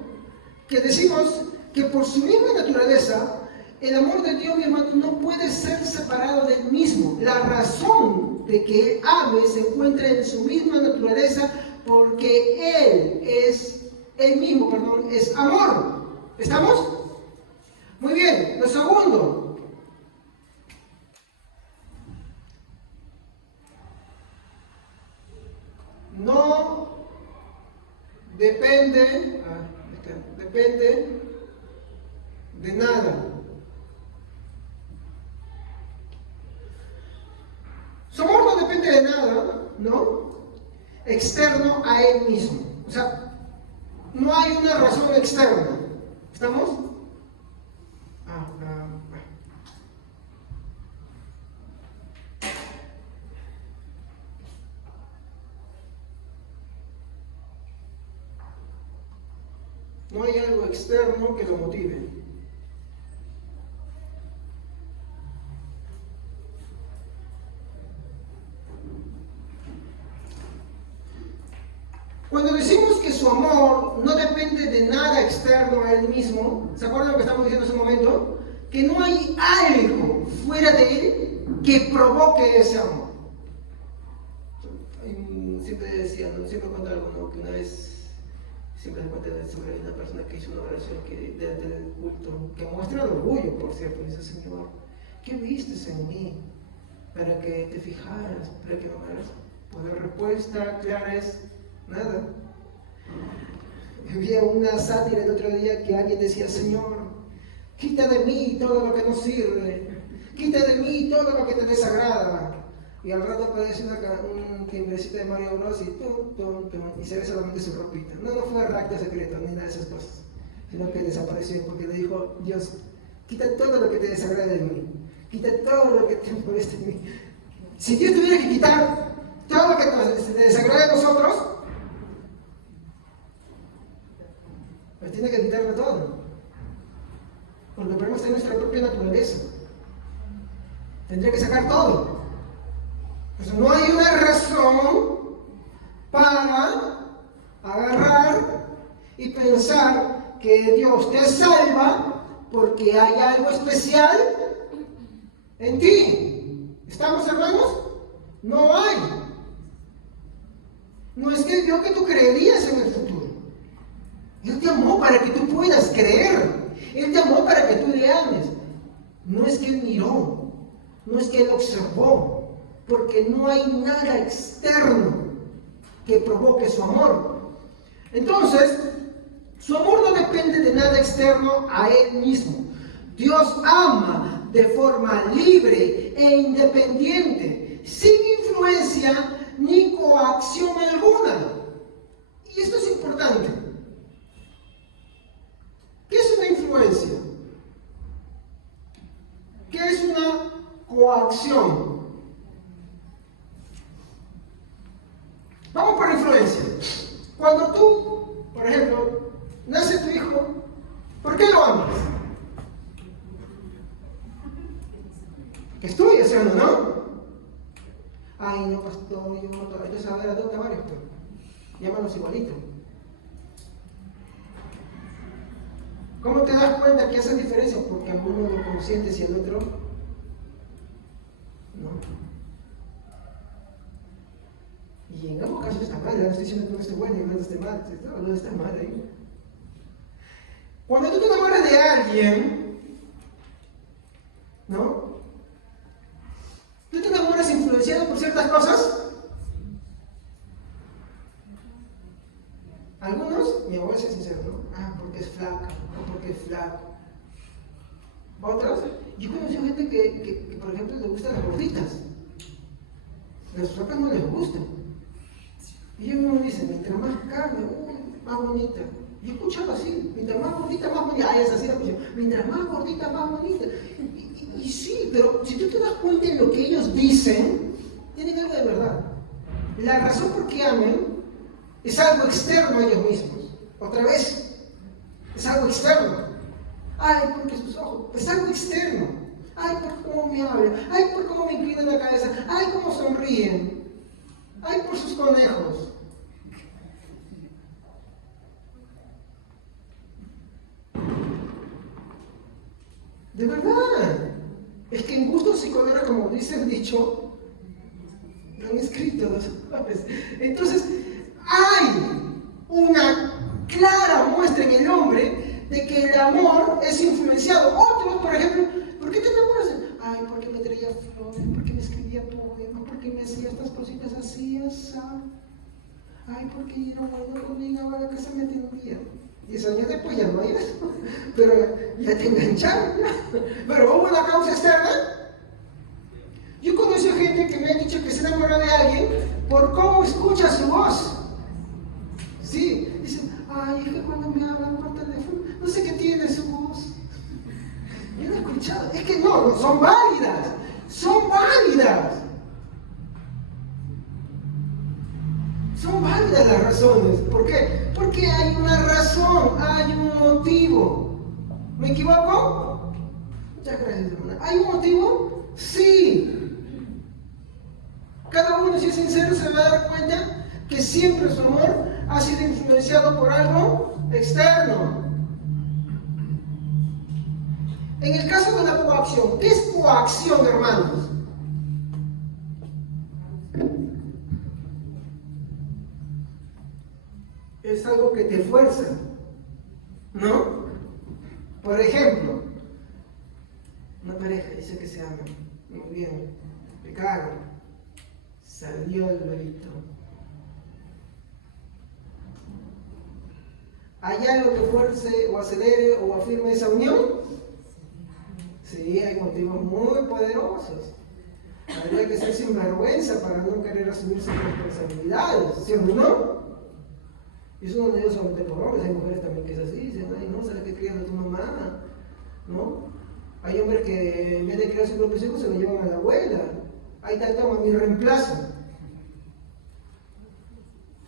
que decimos que por su misma naturaleza, el amor de Dios, mi hermano, no puede ser separado del mismo. La razón de que Él ame se encuentra en su misma naturaleza, porque Él mismo, es amor. ¿Estamos? Muy bien. Lo segundo. No depende de nada. Su amor no depende de nada, ¿no? Externo a Él mismo. O sea, no hay una razón externa. ¿Estamos? No hay algo externo que lo motive. Cuando decimos que su amor no depende de nada externo a Él mismo, ¿se acuerdan lo que estamos diciendo hace un momento? Que no hay algo fuera de Él que provoque ese amor. Siempre decía, ¿no? Siempre cuento algo, ¿no? Que una vez siempre se cuenta sobre una persona que hizo una oración delante del culto, que muestra el orgullo, por cierto, y dice, Señor, ¿qué viste en mí para que te fijaras, para que me amaras? Pues la respuesta clara es nada. Había una sátira el otro día que alguien decía, Señor, quita de mí todo lo que no sirve, quita de mí todo lo que te desagrada. Y al rato aparece un timbrecito de Mario Bros y se ve solamente su ropita. No fue racta secreto ni nada de esas cosas, sino que desapareció porque le dijo, Dios, quita todo lo que te desagrada de mí, quita todo lo que te molesta de mí. Si Dios tuviera que quitar todo lo que te desagrada de nosotros, pues tiene que quitarlo todo, porque podemos tener nuestra propia naturaleza. Tendría que sacar todo. Pues no hay una razón para agarrar y pensar que Dios te salva porque hay algo especial en ti. ¿Estamos, hermanos? No hay. No es que vio que tú creerías en el futuro. Él te amó para que tú puedas creer. Él te amó para que tú le ames. No es que Él miró, no es que Él observó, porque no hay nada externo que provoque su amor. Entonces, su amor no depende de nada externo a Él mismo. Dios ama de forma libre e independiente, sin influencia ni coacción alguna. Y esto es importante. ¿Qué es una influencia? ¿Qué es una coacción? Vamos por influencia. Cuando tú, por ejemplo, nace tu hijo, ¿por qué lo amas? Que estudie, ¿cierto, no? Ay, no, pastor, yo no. Entonces, a ver, adopta varios, pero llámalos igualitos. ¿Cómo te das cuenta que hacen diferencia? Porque a uno lo consientes y al otro no. Y en ambos casos está mal, no estoy diciendo que uno esté bueno y uno esté mal, uno está mal ahí. Cuando tú te enamoras de alguien, ¿no? ¿Tú te enamoras influenciado por ciertas cosas? Algunos, mi voy a ser sincero, ¿no? Porque es flaca, o porque es flaco. Otros, yo conocí gente que, por ejemplo, le gustan las gorditas. Las flacas no les gustan. Y ellos me dicen, mientras más carne, más bonita. Yo he escuchado así, mientras más gordita, más bonita. Es así la cuestión. Mientras más gordita, más bonita. Y sí, pero si tú te das cuenta en lo que ellos dicen, tienen algo de verdad. La razón por qué amen es algo externo a ellos mismos. Otra vez, es algo externo. Ay, porque sus ojos, es algo externo. Ay, por cómo me hablan. Ay, por cómo me inclinan la cabeza. Ay, cómo sonríen. Ay, por sus conejos. De verdad. Es que en gustos y colores, como dice el dicho, lo han escrito los padres. Entonces, hay una clara muestra en el hombre de que el amor es influenciado. Otros, por ejemplo, ¿por qué te enamoras? Ay, porque me traía flores, porque me escribía poemas, porque me hacía estas cositas así, así. Ay, porque era bueno conmigo, a la casa me atendía. 10 años después ya no hay eso, pero ya te engancharon. Pero hubo una causa externa. Yo conocí a gente que me ha dicho que se enamoró de alguien por cómo escucha su voz. Sí, dicen, ay, es que cuando me hablan por teléfono, no sé qué tiene su voz. Yo lo he escuchado. Es que no, son válidas. Son válidas. Son válidas las razones. ¿Por qué? Porque hay una razón, hay un motivo. ¿Me equivoco? Muchas gracias, hermana. ¿Hay un motivo? Sí. Cada uno, si es sincero, se va a dar cuenta que siempre su amor ha sido influenciado por algo externo. En el caso de la coacción, ¿qué es coacción, hermanos? Es algo que te fuerza, ¿no? Por ejemplo, una pareja dice que se aman, muy bien, pecaron, salió el bebito. ¿Hay algo que fuerce o acelere o afirme esa unión? Sí, hay motivos muy poderosos. Habría que ser sinvergüenza para no querer asumir sus responsabilidades, ¿sí o no? Y eso no lo digo solamente por hombres, hay mujeres también que es así, dicen, ay, no, ¿sabes qué crían a tu mamá? ¿No? Hay hombres que en vez de criar a sus propios hijos se lo llevan a la abuela. Ahí está, toma mi reemplazo.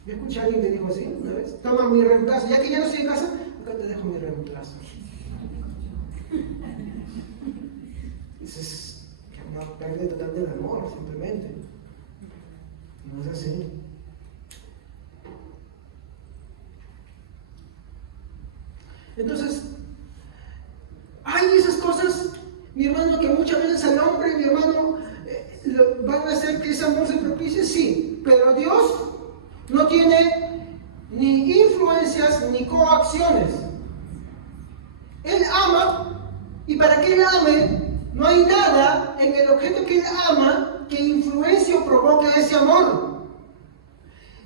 Yo escuché a alguien que dijo así una vez, toma mi reemplazo, ya que ya no estoy en casa, acá te dejo mi reemplazo. Eso es una pérdida total del amor, simplemente. No es así. Entonces, hay esas cosas, mi hermano, que muchas veces al hombre, mi hermano, van a hacer que ese amor se propicie, sí, pero Dios no tiene ni influencias ni coacciones. Él ama, y para que Él ame, no hay nada en el objeto que Él ama que influencie o provoque ese amor.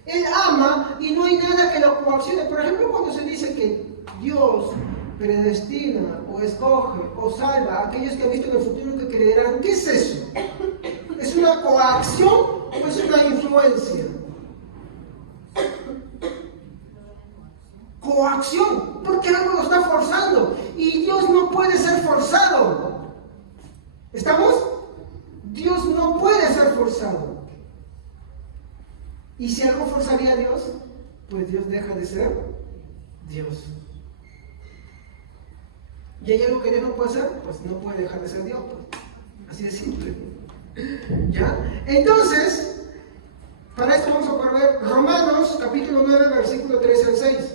Él ama y no hay nada que lo coaccione. Por ejemplo, cuando se dice que Dios predestina o escoge o salva a aquellos que han visto en el futuro que creerán, ¿qué es eso? ¿Es una coacción o es una influencia? Coacción, porque algo lo está forzando y Dios no puede ser forzado. ¿Estamos? Dios no puede ser forzado. Y si algo forzaría a Dios, pues Dios deja de ser Dios. ¿Y hay algo que Dios no puede hacer? Pues no puede dejar de ser Dios. Pues. Así de simple. ¿Ya? Entonces, para esto vamos a ver Romanos capítulo 9, versículo 13 al 6.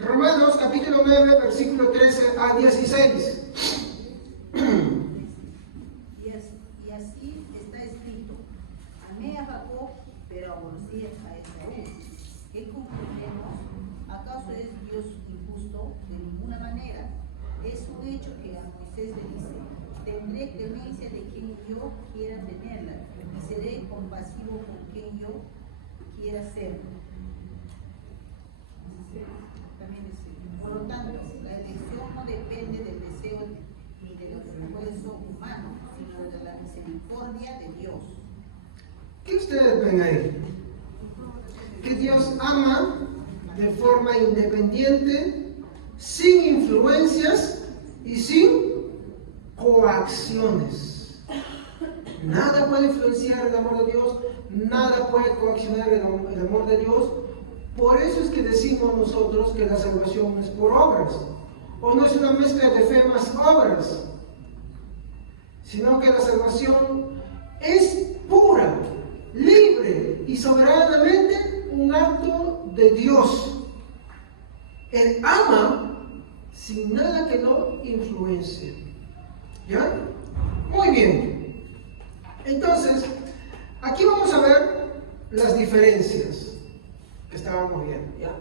Romanos capítulo 9, versículo 13 a 16. Y así está escrito: amé a Jacob, pero aborrecí a Esaú. ¿Qué concluiremos? ¿Acaso es Dios injusto? De ninguna manera. Es un hecho que a Moisés le dice: tendré clemencia de quien yo quiera tenerla, y seré compasivo con quien yo quiera serlo. También dice: por lo tanto, la elección no depende del deseo ni del esfuerzo humano, sino de la misericordia de Dios. ¿Qué ustedes ven ahí? Que Dios ama de forma independiente, sin influencias y sin coacciones. Nada puede influenciar el amor de Dios, nada puede coaccionar el amor de Dios. Por eso es que decimos nosotros que la salvación no es por obras, o no es una mezcla de fe más obras, sino que la salvación es pura, libre y soberanamente un acto de Dios. Él ama sin nada que lo influencie. ¿Ya? Muy bien. Entonces, aquí vamos a ver las diferencias que estábamos viendo, ¿ya?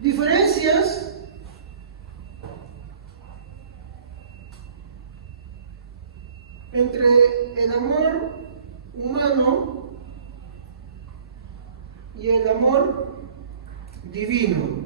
Diferencias entre el amor humano y el amor divino.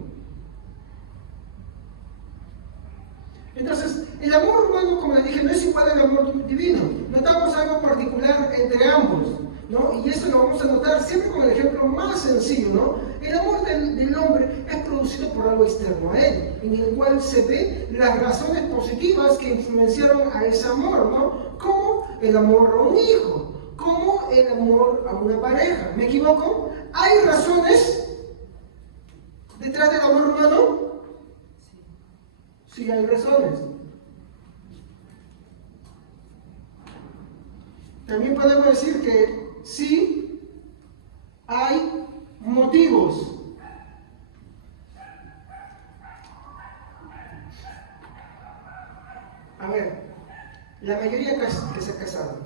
Entonces, el amor humano, como les dije, no es igual al amor divino. Notamos algo particular entre ambos, ¿no? Y eso lo vamos a notar siempre con el ejemplo más sencillo, ¿no? El amor del hombre es producido por algo externo a él, en el cual se ve las razones positivas que influenciaron a ese amor, ¿no? Como el amor a un hijo, como el amor a una pareja. ¿Me equivoco? ¿Hay razones detrás del amor humano? Sí, hay razones. También podemos decir que sí hay motivos. A ver, la mayoría que se ha casado,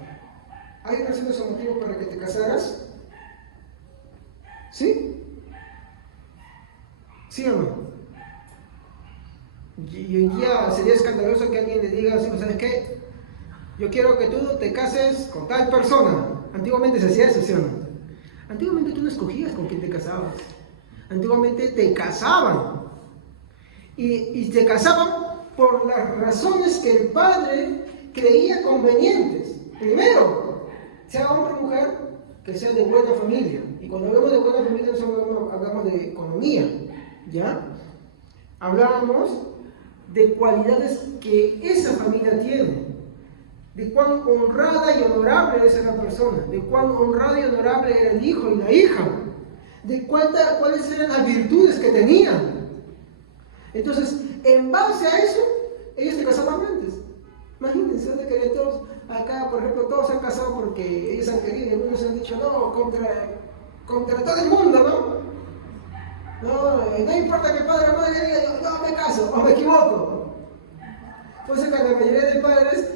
¿hay razones o motivos para que te casaras? ¿Sí? ¿Sí o no? Y hoy día sería escandaloso que alguien le diga, ¿sabes qué? Yo quiero que tú te cases con tal persona. Antiguamente se hacía eso, ¿sí o no? Antiguamente tú no escogías con quién te casabas. Antiguamente te casaban. Y te casaban por las razones que el padre creía convenientes. Primero, sea hombre o mujer, que sea de buena familia. Y cuando hablamos de buena familia, no hablamos de economía, ¿ya? Hablábamos de cualidades que esa familia tiene, de cuán honrada y honorable es esa persona, de cuán honrada y honorable era el hijo y la hija, de cuáles eran las virtudes que tenían. Entonces, en base a eso, ellos se casaban antes. Imagínense, ¿dónde querían todos? acá, por ejemplo, todos se han casado porque ellos han querido y algunos han dicho, no, contra todo el mundo, ¿no? No importa que el padre o madre diga, yo no me caso, o me equivoco. Por eso que la mayoría de padres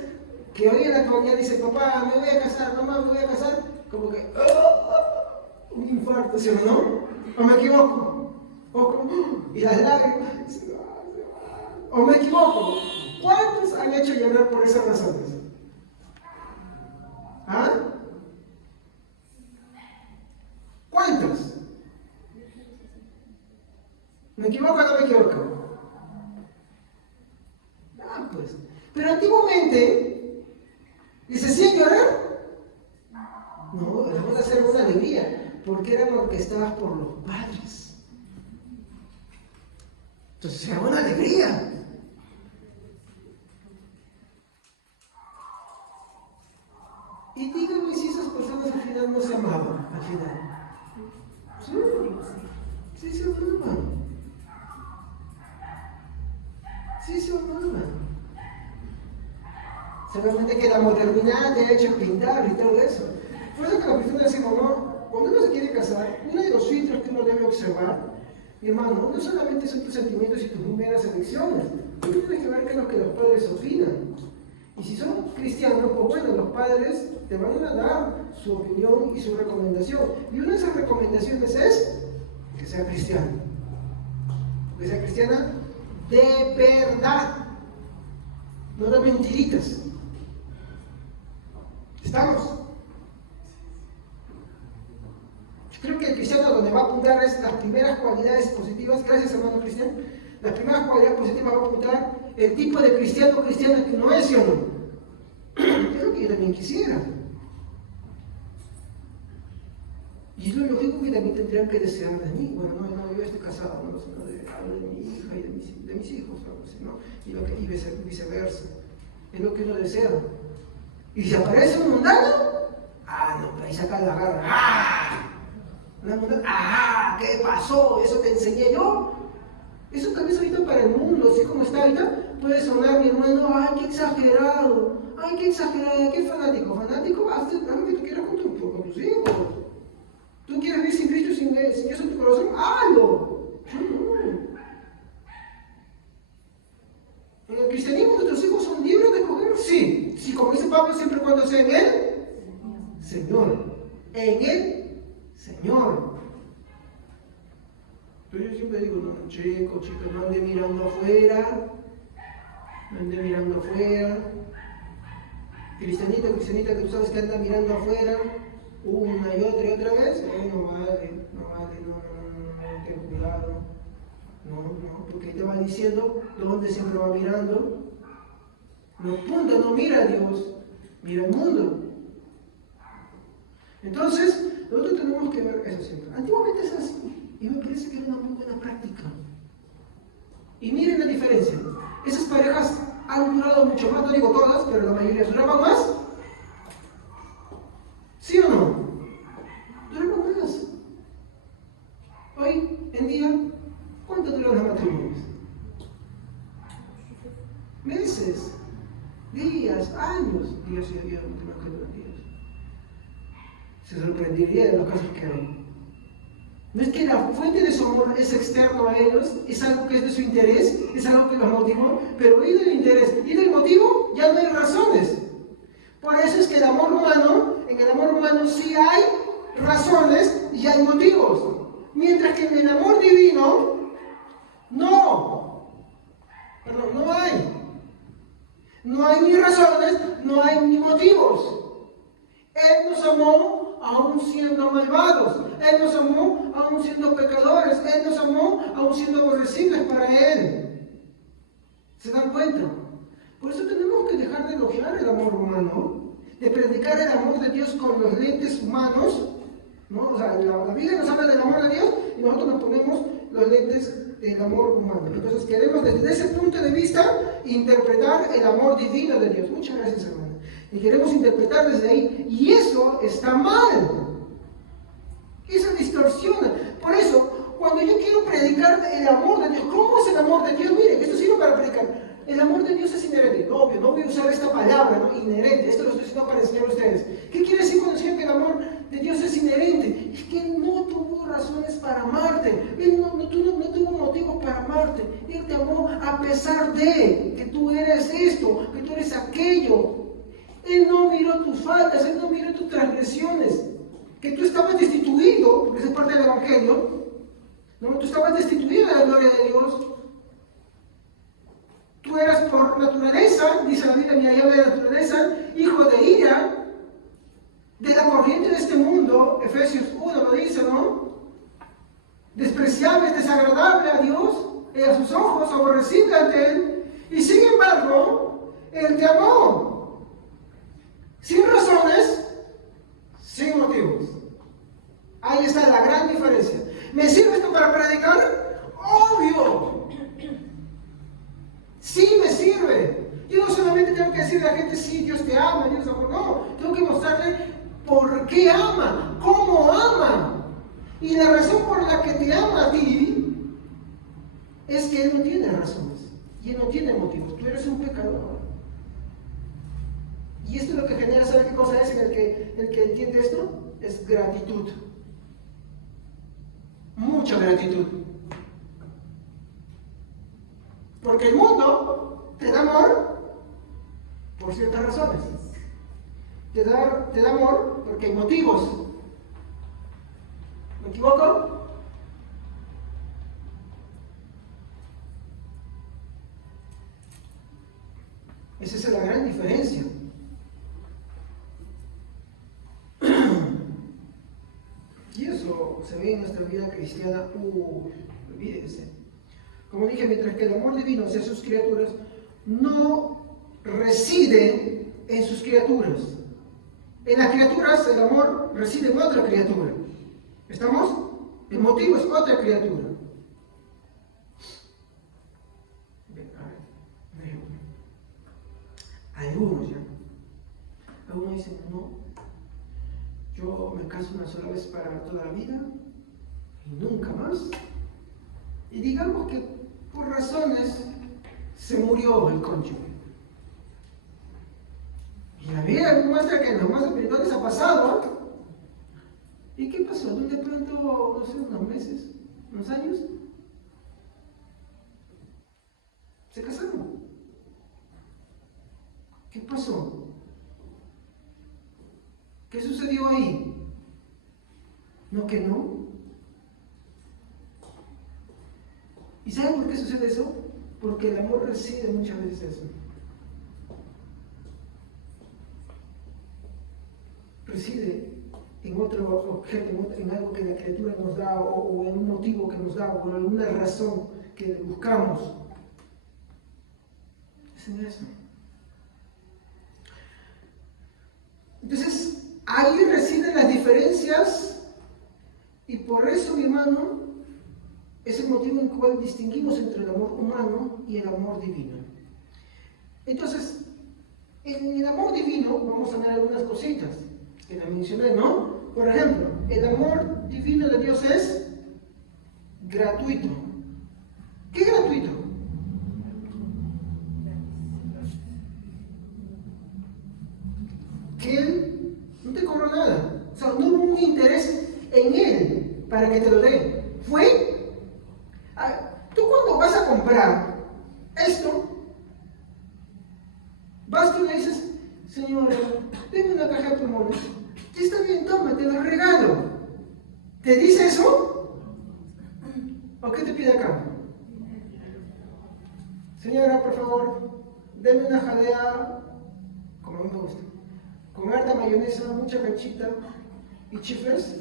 que hoy en la actualidad dicen, papá, me voy a casar, mamá, me voy a casar, como que, un infarto, ¿sí o no? ¿O me equivoco? Y las lágrimas, ¿o me equivoco? ¿Cuántos han hecho llorar por esas razones? ¿Ah? ¿Cuántos? ¿Me equivoco o no me equivoco? Ah, pues. Pero antiguamente, ¿les hacían llorar? No, les van a hacer una alegría, porque eran orquestadas por los padres. Entonces era una alegría. Y díganme si esas personas al final no se amaban, al final. Sí se amaban. Sí se amaban. Solamente que la modernidad te ha hecho pintar y todo eso. Por eso que los cristianos decimos, no, cuando uno se quiere casar, uno de los filtros que uno debe observar, mi hermano, no solamente son tus sentimientos y tus primeras elecciones, tú tienes que ver qué es lo que los padres opinan. Y si son cristianos, pues bueno, los padres te van a dar su opinión y su recomendación. Y una de esas recomendaciones es que sea cristiano. Que sea cristiana de verdad. No de mentiritas. ¿Estamos? Yo creo que el cristiano donde va a apuntar es las primeras cualidades positivas. Gracias, hermano Cristian. Las primeras cualidades positivas va a apuntar el tipo de cristiano que no es, ¿sí o no? Es lo que yo también quisiera. Y es lo lógico que también tendrían que desear de mí. Bueno, no, yo estoy casado, no, sino de mi hija y de mis hijos, ¿no? Y viceversa. Es lo que uno desea. Y si aparece un mundano, no, ahí saca la garra. Una mundana, ¿qué pasó? ¿Eso te enseñé yo? Eso tal vez ahorita para el mundo, así como está ahorita, puede sonar, mi hermano, ¡ay, qué exagerado! ¡Ay, qué exagerado! ¡Qué fanático! Fanático, haz lo que tú quieras con tus hijos. ¿Tú quieres vivir sin Cristo, sin eso en tu corazón? ¡Hazlo! ¿En el cristianismo nuestros hijos son libres de escoger? Sí. Sí, como dice Pablo, siempre y cuando sea en él, Señor. En él, Señor. Pero yo siempre digo, no, chico, no ande mirando afuera. No ande mirando afuera. Cristianita, que tú sabes que anda mirando afuera una y otra vez, no vale, ten cuidado. No, porque ahí te va diciendo dónde siempre va mirando. No punta, no mira a Dios, mira al mundo. Entonces, nosotros tenemos que ver eso siempre. Antiguamente es así, y me parece que era una muy buena práctica. Y miren la diferencia. Esas parejas han durado mucho más, no digo todas, pero la mayoría duraban más. ¿Sí o no? Duraban más. Hoy en día, ¿cuánto duran los matrimonios? Meses, días, años. Dios y Dios, no que duran días. Se sorprendería de los casos que hay. No es que la fuente de su amor es externo a ellos, es algo que es de su interés, es algo que los motivó, pero y del interés y del motivo ya no hay razones. Por eso es que en el amor humano sí hay razones y hay motivos. Mientras que en el amor divino, no hay. No hay ni razones, no hay ni motivos. Él nos amó aún siendo malvados. Él nos amó aún siendo pecadores. Él nos amó aún siendo aborrecibles para Él. ¿Se dan cuenta? Por eso tenemos que dejar de elogiar el amor humano, de predicar el amor de Dios con los lentes humanos, ¿no? O sea, la Biblia nos habla del amor de Dios y nosotros nos ponemos los lentes del amor humano. Entonces queremos desde ese punto de vista interpretar el amor divino de Dios. Muchas gracias, hermano. Y queremos interpretar desde ahí. Y eso está mal. Eso distorsiona. Por eso, cuando yo quiero predicar el amor de Dios, ¿cómo es el amor de Dios? Miren, esto sirve para predicar. El amor de Dios es inherente. Obvio, no voy a usar esta palabra, ¿no? inherente. Esto lo estoy diciendo para enseñar a ustedes. ¿Qué quiere decir cuando decía que el amor de Dios es inherente? Es que Él no tuvo razones para amarte. Él no tuvo motivos para amarte. Él te amó a pesar de que tú eres esto, que tú eres aquello. Él no miró tus faltas, Él no miró tus transgresiones. Que tú estabas destituido, porque esa es parte del Evangelio. No, tú estabas destituido de la gloria de Dios. Tú eras por naturaleza, dice la Biblia, mi habla de naturaleza, hijo de ira, de la corriente de este mundo, Efesios 1 lo dice, ¿no? Despreciable, desagradable a Dios, a sus ojos, aborrecible ante Él, y sin embargo, Él te amó, sin razones, sin motivos. Ahí está la gran diferencia. ¿Me sirve esto para predicar? Obvio. Sí me sirve. Yo no solamente tengo que decirle a la gente, sí, Dios te ama, Dios te ama. No, tengo que mostrarle por qué ama, cómo ama. Y la razón por la que te ama a ti es que Él no tiene razones y Él no tiene motivos. Tú eres un pecador. Y esto es lo que genera, ¿sabe qué cosa es? El que entiende esto es gratitud. Mucha gratitud. Porque el mundo te da amor por ciertas razones. Te da amor porque hay motivos. ¿Me equivoco? Esa es la gran diferencia. Y eso se ve en nuestra vida cristiana. Olvídense. Como dije, mientras que el amor divino hacia sus criaturas no reside en sus criaturas. En las criaturas el amor reside en otra criatura. ¿Estamos? El motivo es otra criatura. Algunos ya. Algunos dicen, no, yo me caso una sola vez para toda la vida y nunca más. Y digamos que por razones se murió el cónyuge. Y la vida muestra que en los más espirituales ha pasado. ¿Y qué pasó? De pronto, no sé, unos meses, unos años, se casaron. ¿Qué pasó? ¿Qué sucedió ahí? ¿No que no? ¿Y saben por qué sucede eso? Porque el amor reside muchas veces eso. Reside en otro objeto, en algo que la criatura nos da, o en un motivo que nos da, o por alguna razón que buscamos. Es en eso. Entonces, ahí residen las diferencias, y por eso, mi hermano, es el motivo en el cual distinguimos entre el amor humano y el amor divino. Entonces, en el amor divino vamos a ver algunas cositas que les mencioné, ¿no? Por ejemplo, el amor divino de Dios es gratuito. ¿Qué es gratuito? Que Él no te cobró nada. O sea, no hubo un interés en Él para que te lo dé. Fue... Tú cuando vas a comprar esto, vas tú y le dices, señora, denme una caja de pulmones. Y está bien, toma, te lo regalo. ¿Te dice eso? ¿O qué te pide acá? Señora, por favor, denme una jalea, como a mí me gusta, con harta mayonesa, mucha canchita y chifles.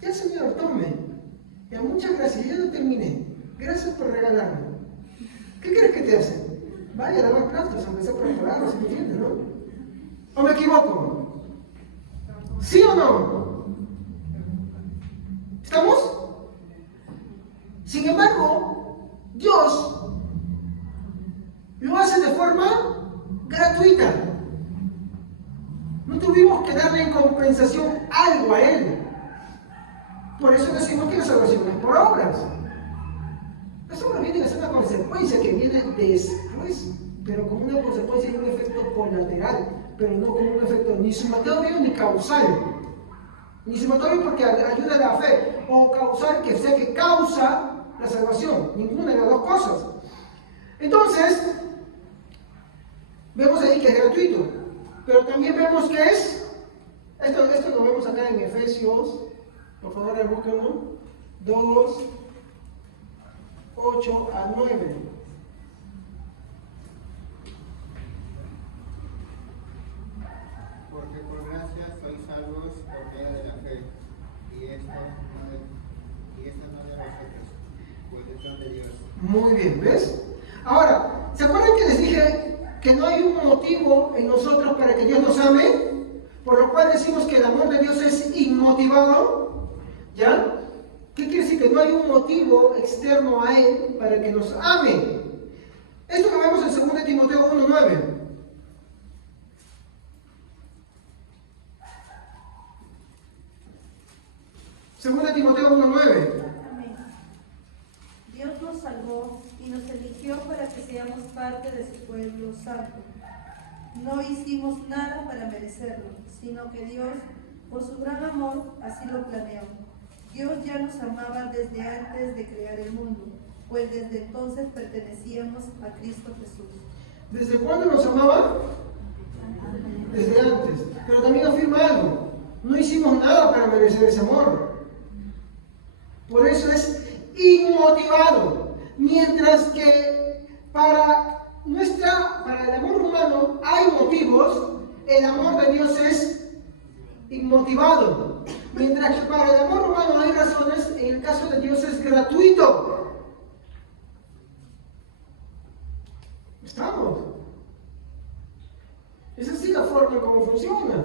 Ya, señor, tome. Ya, muchas gracias, ya lo terminé. Gracias por regalarme. ¿Qué crees que te hacen? Vaya a lavar platos, aunque sea por favor, ¿se me entiende, no? ¿O me equivoco? ¿Sí o no? ¿Estamos? Sin embargo, Dios lo hace de forma gratuita. No tuvimos que darle en compensación algo a Él. Por eso decimos que la salvación es por obras. Las obras vienen a ser una consecuencia que viene después pero como una consecuencia y un efecto colateral, pero no como un efecto ni sumatorio ni causal. Ni sumatorio porque ayuda a la fe, o causal que sea que causa la salvación, ninguna de las dos cosas. Entonces, vemos ahí que es gratuito, pero también vemos que es, esto lo vemos acá en Efesios, por favor, búsquenlo, 2, 8 a 9. Porque por gracia sois salvos por medio de la fe, y esta no de vosotros, pues es don de Dios. Muy bien, ¿ves? Ahora, ¿se acuerdan que les dije que no hay un motivo en nosotros para que Dios nos ame? Por lo cual decimos que el amor de Dios es inmotivado, ¿ya? ¿Qué quiere decir? Que no hay un motivo externo a Él para que nos ame. Esto lo vemos en 2 Timoteo 1:9. 2 Timoteo 1:9. Amén. Dios nos salvó y nos eligió para que seamos parte de su pueblo santo. No hicimos nada para merecerlo, sino que Dios, por su gran amor, así lo planeó. Dios ya nos amaba desde antes de crear el mundo, pues desde entonces pertenecíamos a Cristo Jesús. ¿Desde cuándo nos amaba? Desde antes. Pero también afirma algo. No hicimos nada para merecer ese amor. Por eso es inmotivado. Mientras que para el amor humano hay motivos, el amor de Dios es inmotivado. Mientras que para el amor humano hay razones, en el caso de Dios es gratuito. ¿Estamos? Es así la forma como funciona.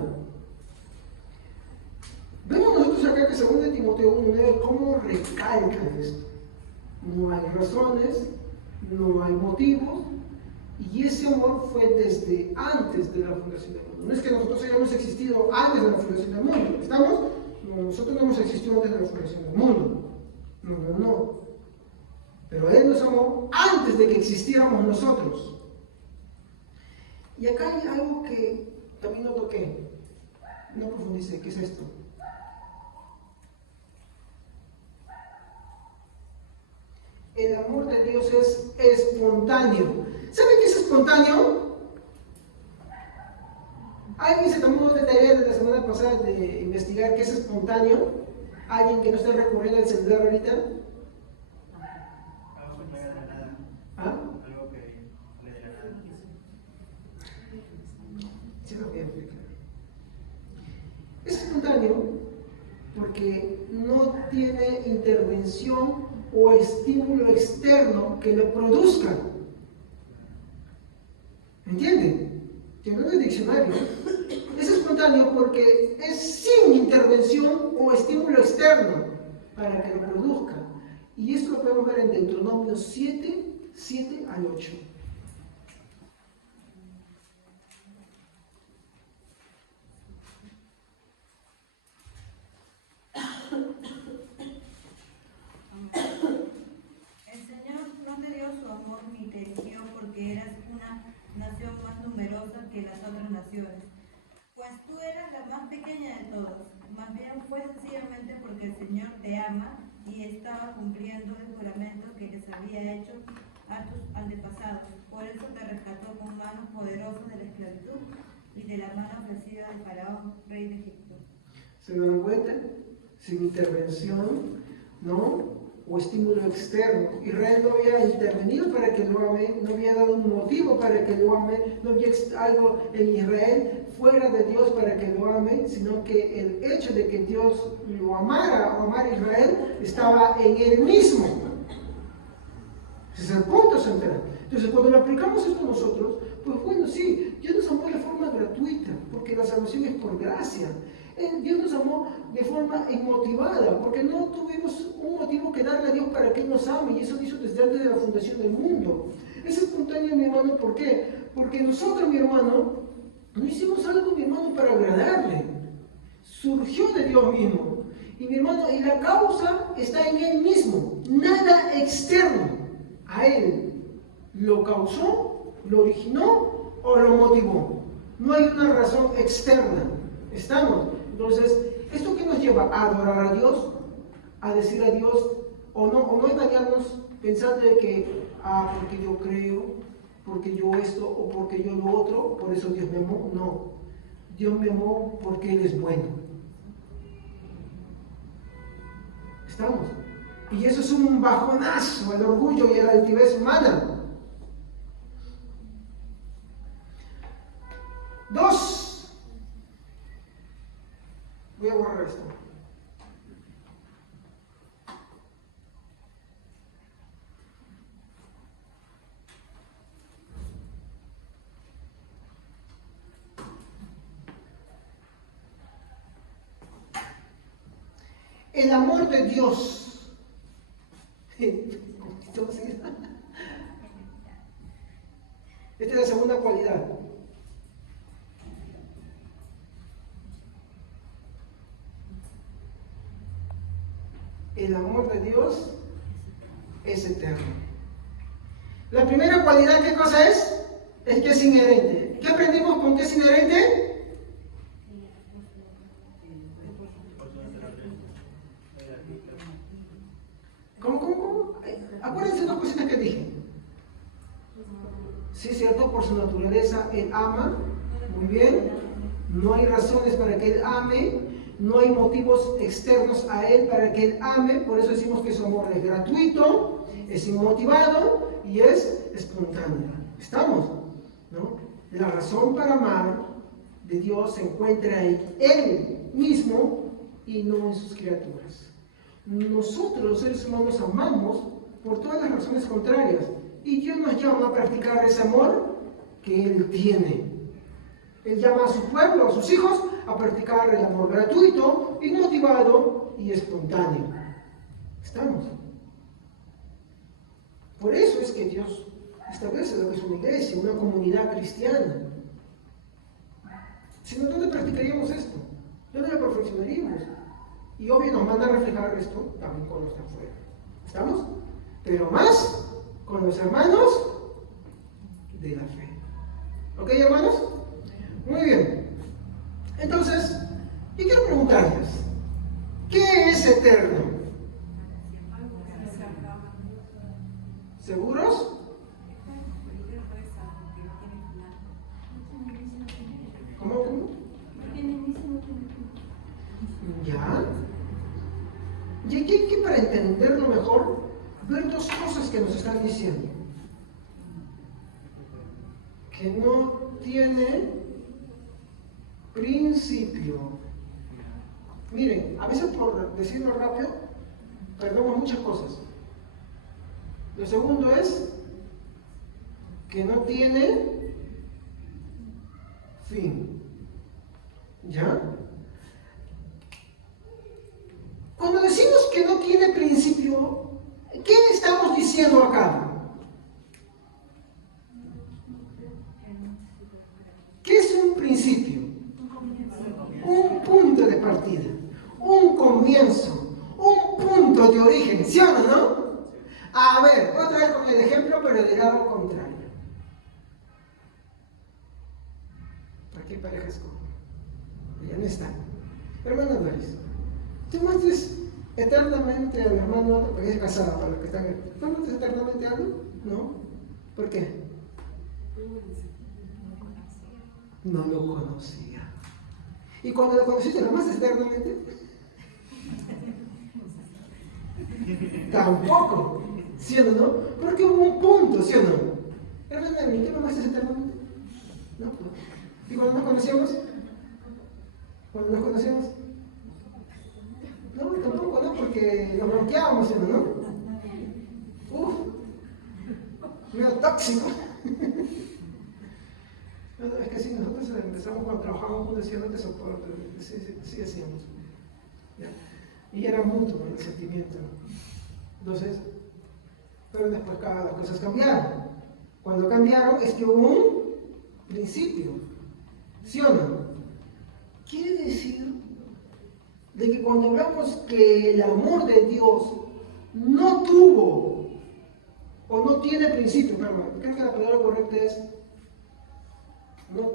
Vemos nosotros acá que 2 Timoteo 1:9 cómo recalca esto. No hay razones, no hay motivos, y ese amor fue desde antes de la fundación del mundo. No es que nosotros hayamos existido antes de la fundación del mundo, ¿estamos? No, nosotros no hemos existido antes de la fundación del mundo. No. Pero Él nos amó antes de que existiéramos nosotros. Y acá hay algo que también no toqué, no profundicé. ¿Qué es esto? El amor de Dios es espontáneo. ¿Saben qué es espontáneo? ¿Alguien se tomó de tarea de la semana pasada de investigar qué es espontáneo? ¿Alguien que no esté recurriendo al celular ahorita? Algo que salga de la nada. ¿Ah? Algo que sale de la nada. Sí, lo voy a explicar. Es espontáneo porque no tiene intervención o estímulo externo que lo produzca. ¿Entienden? Que no es el diccionario. Es espontáneo porque es sin intervención o estímulo externo para que lo produzca. Y esto lo podemos ver en Deuteronomio 7 al 8. El Señor no te dio su amor ni te eligió porque eras una nación más numerosa que las otras naciones, pues tú eras la más pequeña de todos. Más bien fue sencillamente porque el Señor te ama y estaba cumpliendo el juramento que les había hecho a tus antepasados. Por eso te rescató con manos poderosas de la esclavitud y de la mano ofrecida de Faraón, rey de Egipto. ¿Se dan cuenta? Sin intervención, ¿no? O estímulo externo. Israel no había intervenido para que lo ame, no había dado un motivo para que lo ame, no había algo en Israel fuera de Dios para que lo ame, sino que el hecho de que Dios lo amara o amara a Israel estaba en él mismo. Ese es el punto central. Entonces, cuando lo aplicamos esto nosotros, pues bueno, sí, Dios nos amó de forma gratuita, porque la salvación es por gracia. Dios nos amó de forma inmotivada, porque no tuvimos un motivo que darle a Dios para que Él nos ame, y eso lo hizo desde antes de la fundación del mundo. Es espontáneo, mi hermano, ¿por qué? Porque nosotros, mi hermano, no hicimos algo, mi hermano, para agradarle. Surgió de Dios mismo. Y mi hermano, y la causa está en Él mismo, nada externo a Él lo causó ¿Lo originó o lo motivó? No hay una razón externa. ¿Estamos? Entonces, ¿esto qué nos lleva? A adorar a Dios, a decir a Dios, o no engañarnos pensando de que, porque yo creo, porque yo esto o porque yo lo otro, por eso Dios me amó. No, Dios me amó porque Él es bueno. ¿Estamos? Y eso es un bajonazo al orgullo y a la altivez humana. 2. Voy a borrar esto. El amor de Dios. Esta es la segunda cualidad. El amor de Dios es eterno. La primera cualidad, ¿qué cosa es? Es que es inherente. ¿Qué aprendimos con que es inherente? ¿Cómo? Acuérdense dos cositas que dije. Sí, cierto, por su naturaleza Él ama. Muy bien. No hay razones para que Él ame. No hay motivos externos a Él para que Él ame. Por eso decimos que su amor es gratuito, es inmotivado y es espontáneo. ¿Estamos? ¿No? La razón para amar de Dios se encuentra en Él mismo y no en sus criaturas. Nosotros, los seres humanos, amamos por todas las razones contrarias. Y Dios nos llama a practicar ese amor que Él tiene. Él llama a su pueblo, a sus hijos, a practicar el amor gratuito, inmotivado y espontáneo. ¿Estamos? Por eso es que Dios establece lo que es una iglesia, una comunidad cristiana. Si no, ¿dónde practicaríamos esto? ¿Dónde lo perfeccionaríamos? Y obvio nos manda a reflejar esto también con los de afuera. ¿Estamos? Pero más con los hermanos de la fe. ¿Ok, hermanos? Muy bien. Entonces, yo quiero preguntarles, ¿qué es eterno? ¿Seguros? ¿Cómo? ¿Ya? Y aquí hay que, para entenderlo mejor, ver dos cosas que nos están diciendo. Que no tiene principio. Miren, a veces por decirlo rápido, perdemos muchas cosas. Lo segundo es que no tiene fin. ¿Ya? Cuando decimos que no tiene principio, ¿qué estamos diciendo acá? ¿Qué es un principio? Un punto de partida, un comienzo, un punto de origen, ¿sí o no? A ver, otra vez con el ejemplo, pero del lado contrario. ¿Para qué parejas con? Ya no está. Hermana Doris, tú muestres eternamente al hermano otro, porque es casada para los que están aquí. ¿Tú muestres eternamente algo? ¿No? ¿Por qué? No lo conocía. ¿Y cuando lo conociste, lo muestras eternamente? Tampoco. ¿Sí o no? Porque hubo un punto, ¿sí o no? Hermana, ¿tú lo muestras eternamente? No. ¿Y cuando nos conocíamos? ¿Cuando nos conocíamos? No, tampoco, ¿no? Porque nos bloqueábamos, ¿sí o no? Medio tóxico. No, es que sí, nosotros empezamos cuando trabajábamos juntos, decían, no te soporto, sí hacíamos. ¿Ya? Y era mutuo el sentimiento. Entonces, pero después las cosas cambiaron. Cuando cambiaron es que hubo un principio. ¿Sí o no? Quiere decir de que cuando hablamos que el amor de Dios no tuvo o no tiene principio, perdón, creo que la palabra correcta es no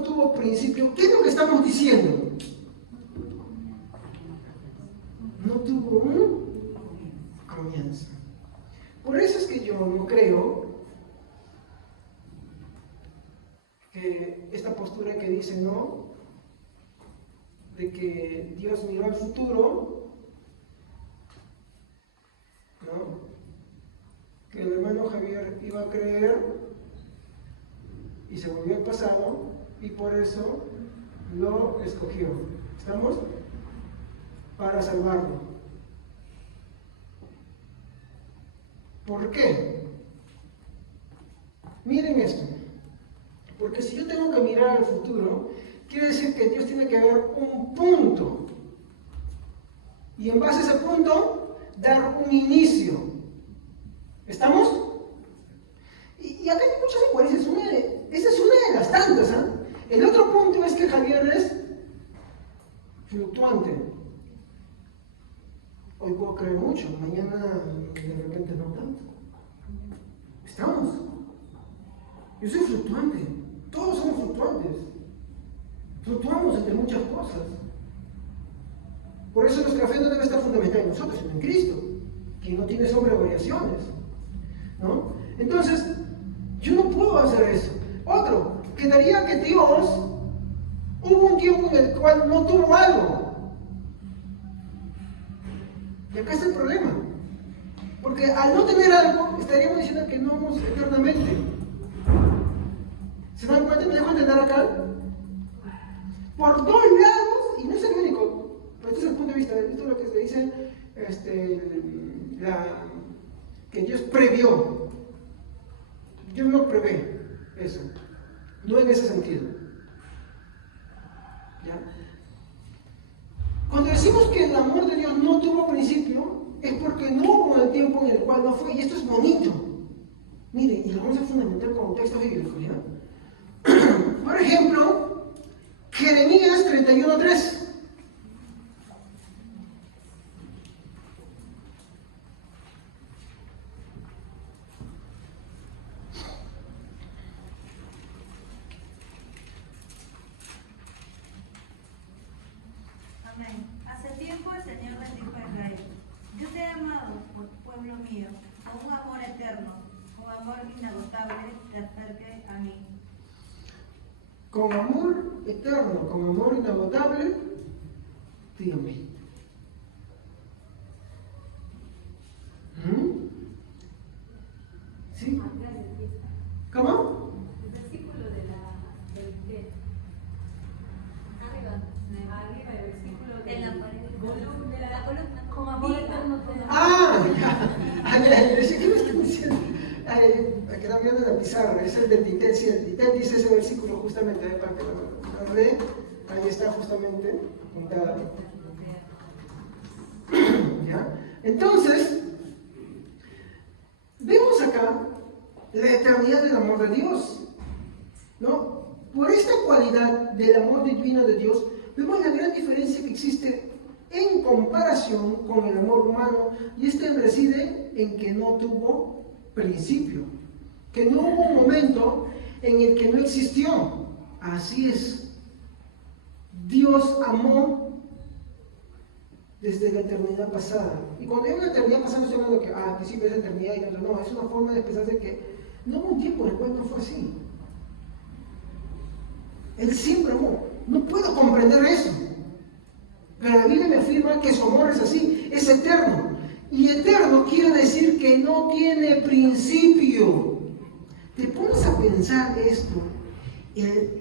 tuvo principio. ¿Qué es lo que estamos diciendo? No tuvo un comienzo. Por eso es que yo no creo que esta postura que dice no, de que Dios miró al futuro, ¿no? Que el hermano Javier iba a creer y se volvió al pasado y por eso lo escogió. ¿Estamos? Para salvarlo. ¿Por qué? Miren esto. Porque si yo tengo que mirar al futuro, quiere decir que Dios tiene que ver un punto. Y en base a ese punto, dar un inicio. ¿Estamos? Y acá hay muchas incoherencias. Esa es una de las tantas. ¿Eh? El otro punto es que Javier es fluctuante. Hoy puedo creer mucho, mañana de repente no tanto. ¿Estamos? Yo soy fluctuante. Todos somos fluctuantes. Fluctuamos entre muchas cosas. Por eso nuestra fe no debe estar fundamentada en nosotros, sino en Cristo, quien no tiene sobre variaciones. ¿No? Entonces, yo no puedo hacer eso. Otro, quedaría que Dios hubo un tiempo en el cual no tuvo algo. Y acá está el problema. Porque al no tener algo, estaríamos diciendo que no vamos eternamente. ¿Se dan cuenta? ¿Me dejo entender acá? Por dos lados, y no es el único, pero este es el punto de vista, esto es lo que se dice, que Dios previó. Dios no prevé eso, no en ese sentido. ¿Ya? Cuando decimos que el amor de Dios no tuvo principio, es porque no hubo el tiempo en el cual no fue, y esto es bonito. Miren, y lo vamos a fundamentar con textos bíblicos, ¿ya? Por ejemplo, Jeremías 31:3. Amén. Hace tiempo el Señor les dijo a Israel: yo te he amado, pueblo mío, con un amor eterno, con amor inagotable, te acerque a mí. Con amor eterno, con amor inagotable, te amé. ¿Sí? ¿Cómo? El versículo del arriba el versículo En la pared. de la columna. Con amor eterno te amé. Ah, ya. ¿Qué me están diciendo? Que está viendo en la pizarra, es el del Titen, sí, el Titen dice ese versículo justamente, para que lo lee, ahí está justamente apuntado. ¿Ya? Entonces, vemos acá la eternidad del amor de Dios, ¿no? Por esta cualidad del amor divino de Dios, vemos la gran diferencia que existe en comparación con el amor humano, y este reside en que no tuvo principio, que no hubo un momento en el que no existió. Así es. Dios amó desde la eternidad pasada. Y cuando digo la eternidad pasada, no estoy hablando de que al principio es la eternidad y no, es una forma de expresarse que no hubo un tiempo en el cual no fue así. Él siempre amó. No puedo comprender eso. Pero la Biblia me afirma que su amor es así, es eterno. Y eterno quiere decir que no tiene principio. Te pones a pensar esto,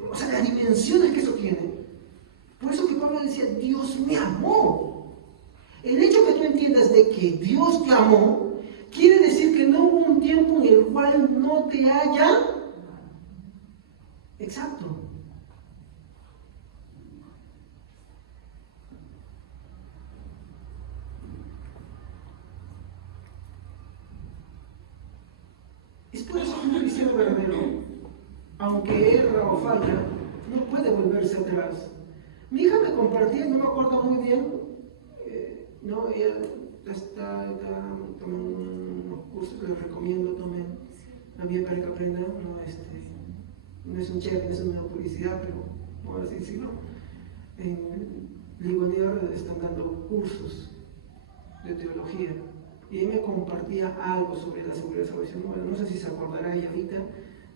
o sea, las dimensiones que eso tiene. Por eso que Pablo decía, Dios me amó. El hecho que tú entiendas de que Dios te amó, quiere decir que no hubo un tiempo en el cual no te haya. Exacto. Es por eso que un cristiano verdadero, aunque erra o falla, no puede volverse atrás. Mi hija me compartía, no me acuerdo muy bien, ¿no? Ella está tomando unos cursos, les recomiendo, tomen también para que aprendan, ¿no? no es un cheque, no es una publicidad, pero vamos a así decirlo, en Ligonier están dando cursos de teología y él me compartía algo sobre la seguridad de salvación. Bueno, no sé si se acordará ella ahorita,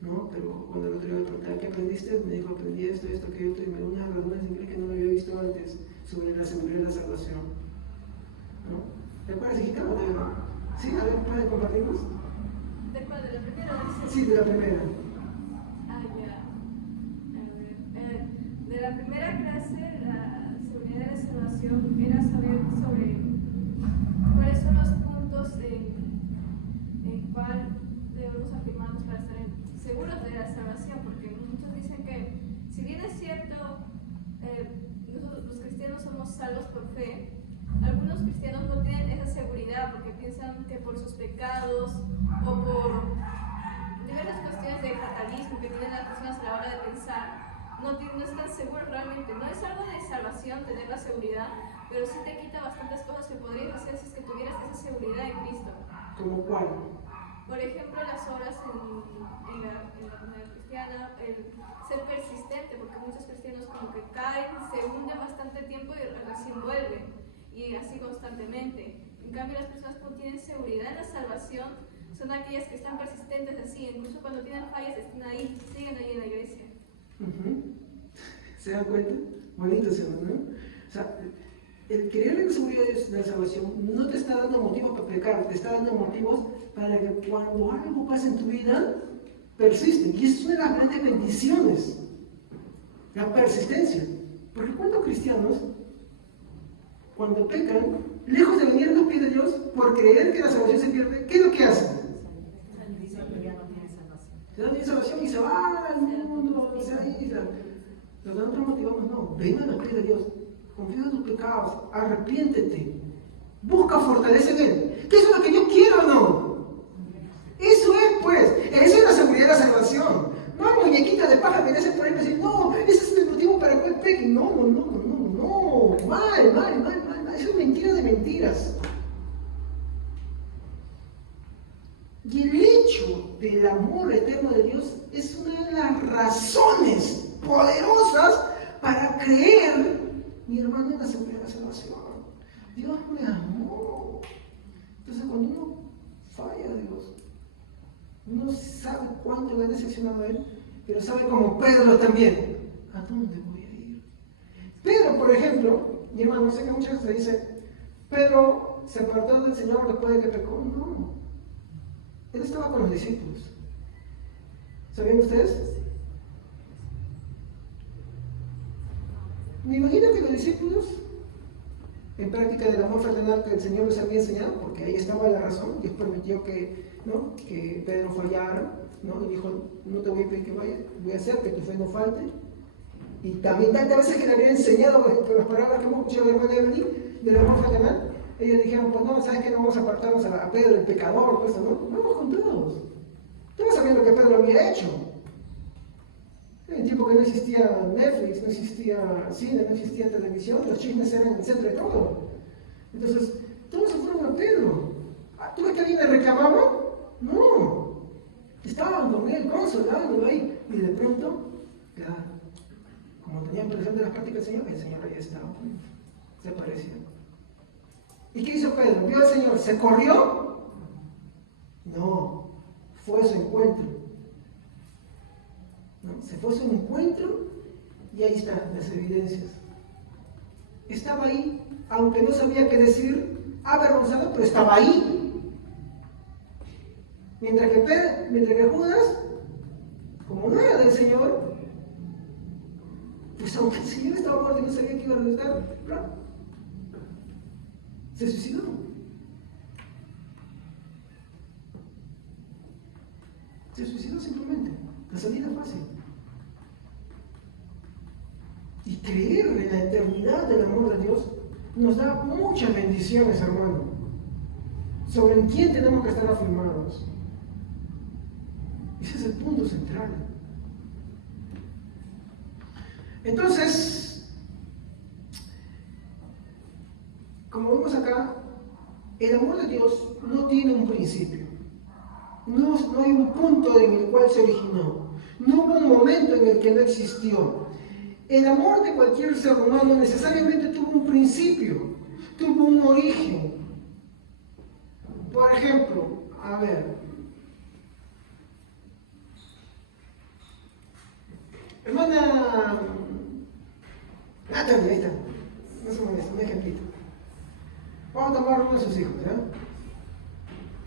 ¿no? Pero cuando el otro día me preguntaba, ¿qué aprendiste? Me dijo, aprendí esto, aquello, y me dio unas razones en inglés que no lo había visto antes sobre la seguridad de la salvación, ¿no? ¿Te acuerdas, hijita? ¿Sí? A ver, ¿puedes compartirnos? ¿De cuál? ¿De la primera vez? Sí, de la primera. Ah, ya. A ver, de la primera clase, la seguridad de la salvación era saber sobre cuáles son los puntos en cuál debemos afirmarnos para estar seguros de la salvación, porque muchos dicen que, si bien es cierto, nosotros los cristianos somos salvos por fe, algunos cristianos no tienen esa seguridad porque piensan que por sus pecados o por diversas cuestiones de fatalismo que tienen las personas a la hora de pensar, no están seguros realmente. No es algo de salvación tener la seguridad, pero sí te quita bastantes cosas que podrías hacer si es que tuvieras esa seguridad en Cristo. ¿Como cuál? Por ejemplo, las horas en la comunidad cristiana, el ser persistente, porque muchos cristianos como que caen, se hunden bastante tiempo y recién vuelven, y así constantemente. En cambio, las personas que no tienen seguridad en la salvación son aquellas que están persistentes así, incluso cuando tienen fallas están ahí, siguen ahí en la iglesia. ¿Se dan cuenta? Bonito, ¿no? O sea, el creer en la seguridad de la salvación no te está dando motivos para pecar, te está dando motivos para que cuando algo pase en tu vida, persisten. Y eso es una de las grandes bendiciones, la persistencia. Porque ¿cuántos cristianos, cuando pecan, lejos de venir a los pies de Dios por creer que la salvación se pierde, qué es lo que hacen? Se dan de salvación y se va al mundo, se aíslan. Pero nosotros motivamos, no, ven a los pies de Dios, confía en tus pecados, arrepiéntete, busca fortaleza en Él. ¿Qué es lo que Dios quiere o no? Eso es, pues, esa es la seguridad de la salvación. No hay muñequita de paja que le hacen por ahí y dicen, no, ese es el motivo para que pequen. No, mal. Eso es mentira de mentiras. Y el hecho del amor eterno de Dios es una de las razones poderosas para creer, mi hermano, en la seguridad de la salvación. Dios me amó. Entonces, cuando uno falla a Dios, uno sabe cuánto le ha decepcionado a Él, pero sabe como Pedro también, ¿a dónde voy a ir? Pedro, por ejemplo, mi hermano, sé que muchas veces dice, Pedro se apartó del Señor después de que pecó. No. Él estaba con los discípulos. ¿Sabían ustedes? Me imagino que los discípulos, en práctica del amor fraternal que el Señor les había enseñado, porque ahí estaba la razón, Dios permitió que Pedro fallara, ¿no? Y dijo, no te voy a pedir que vayas, voy a hacer que tu fe no falte. Y también tantas veces que le había enseñado con las palabras que hemos escuchado de la hermana Evelyn, del amor fraternal, ellos dijeron, pues no, ¿sabes qué? No vamos a apartarnos a Pedro, el pecador, pues, ¿no? Vamos con todos. Todos sabían lo que Pedro había hecho. En el tiempo que no existía Netflix, no existía cine, no existía televisión, los chismes eran el centro de todo. Entonces, todos se fueron a Pedro. ¿Tú ves que alguien le reclamaba? No. Estaban con él, consolándolo ahí. Y de pronto, claro, como tenían presente las prácticas del Señor, el Señor ahí estaba. Se apareció. ¿Y qué hizo Pedro? ¿Vio al Señor? ¿Se corrió? No. Fue a su encuentro. ¿No? Se fue a su encuentro y ahí están las evidencias. Estaba ahí, aunque no sabía qué decir, avergonzado, pero estaba ahí. Mientras que Judas, como no era del Señor, pues aunque el Señor estaba muerto y no sabía que iba a regresar, se suicidó. Se suicidó simplemente. La salida fácil. Y creer en la eternidad del amor de Dios nos da muchas bendiciones, hermano. Sobre en quién tenemos que estar afirmados. Ese es el punto central. Entonces, como vemos acá, el amor de Dios no tiene un principio. No hay un punto en el cual se originó. No hubo un momento en el que no existió. El amor de cualquier ser humano necesariamente tuvo un principio, tuvo un origen. Por ejemplo, a ver, hermana Natalia, ahí está, no se molesta, un ejemplito. Vamos a tomar uno de sus hijos, ¿ya?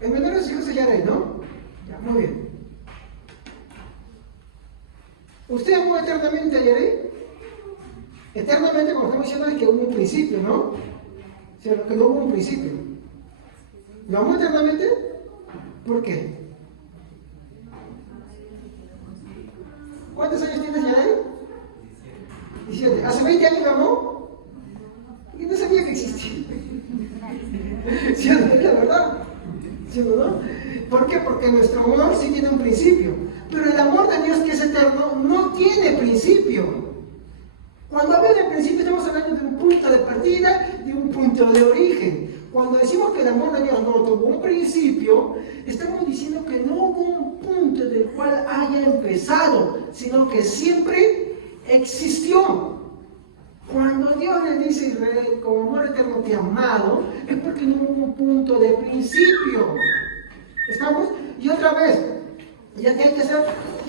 El menor de sus hijos es Yarey, ¿no? Ya, muy bien. ¿Usted amó eternamente a Yarey? Eternamente, como estamos diciendo, es que hubo un principio, ¿no? O sea, que no hubo un principio. ¿Lo amó eternamente? ¿Por qué? ¿Cuántos años tienes, Yarey? 17. ¿Hace 20 años lo amó? Y no sabía que existía. ¿Sí o no? Es la verdad. ¿Sí o no? ¿Por qué? Porque nuestro amor sí tiene un principio. Pero el amor de Dios, que es eterno, no tiene principio. Cuando hablo de principio, estamos hablando de un punto de partida, de un punto de origen. Cuando decimos que el amor de Dios no tuvo un principio, estamos diciendo que no hubo un punto del cual haya empezado, sino que siempre existió. Cuando Dios le dice a Israel, como amor eterno te he amado, es porque no hubo un punto de principio. ¿Estamos? Y otra vez, ya que hay que hacer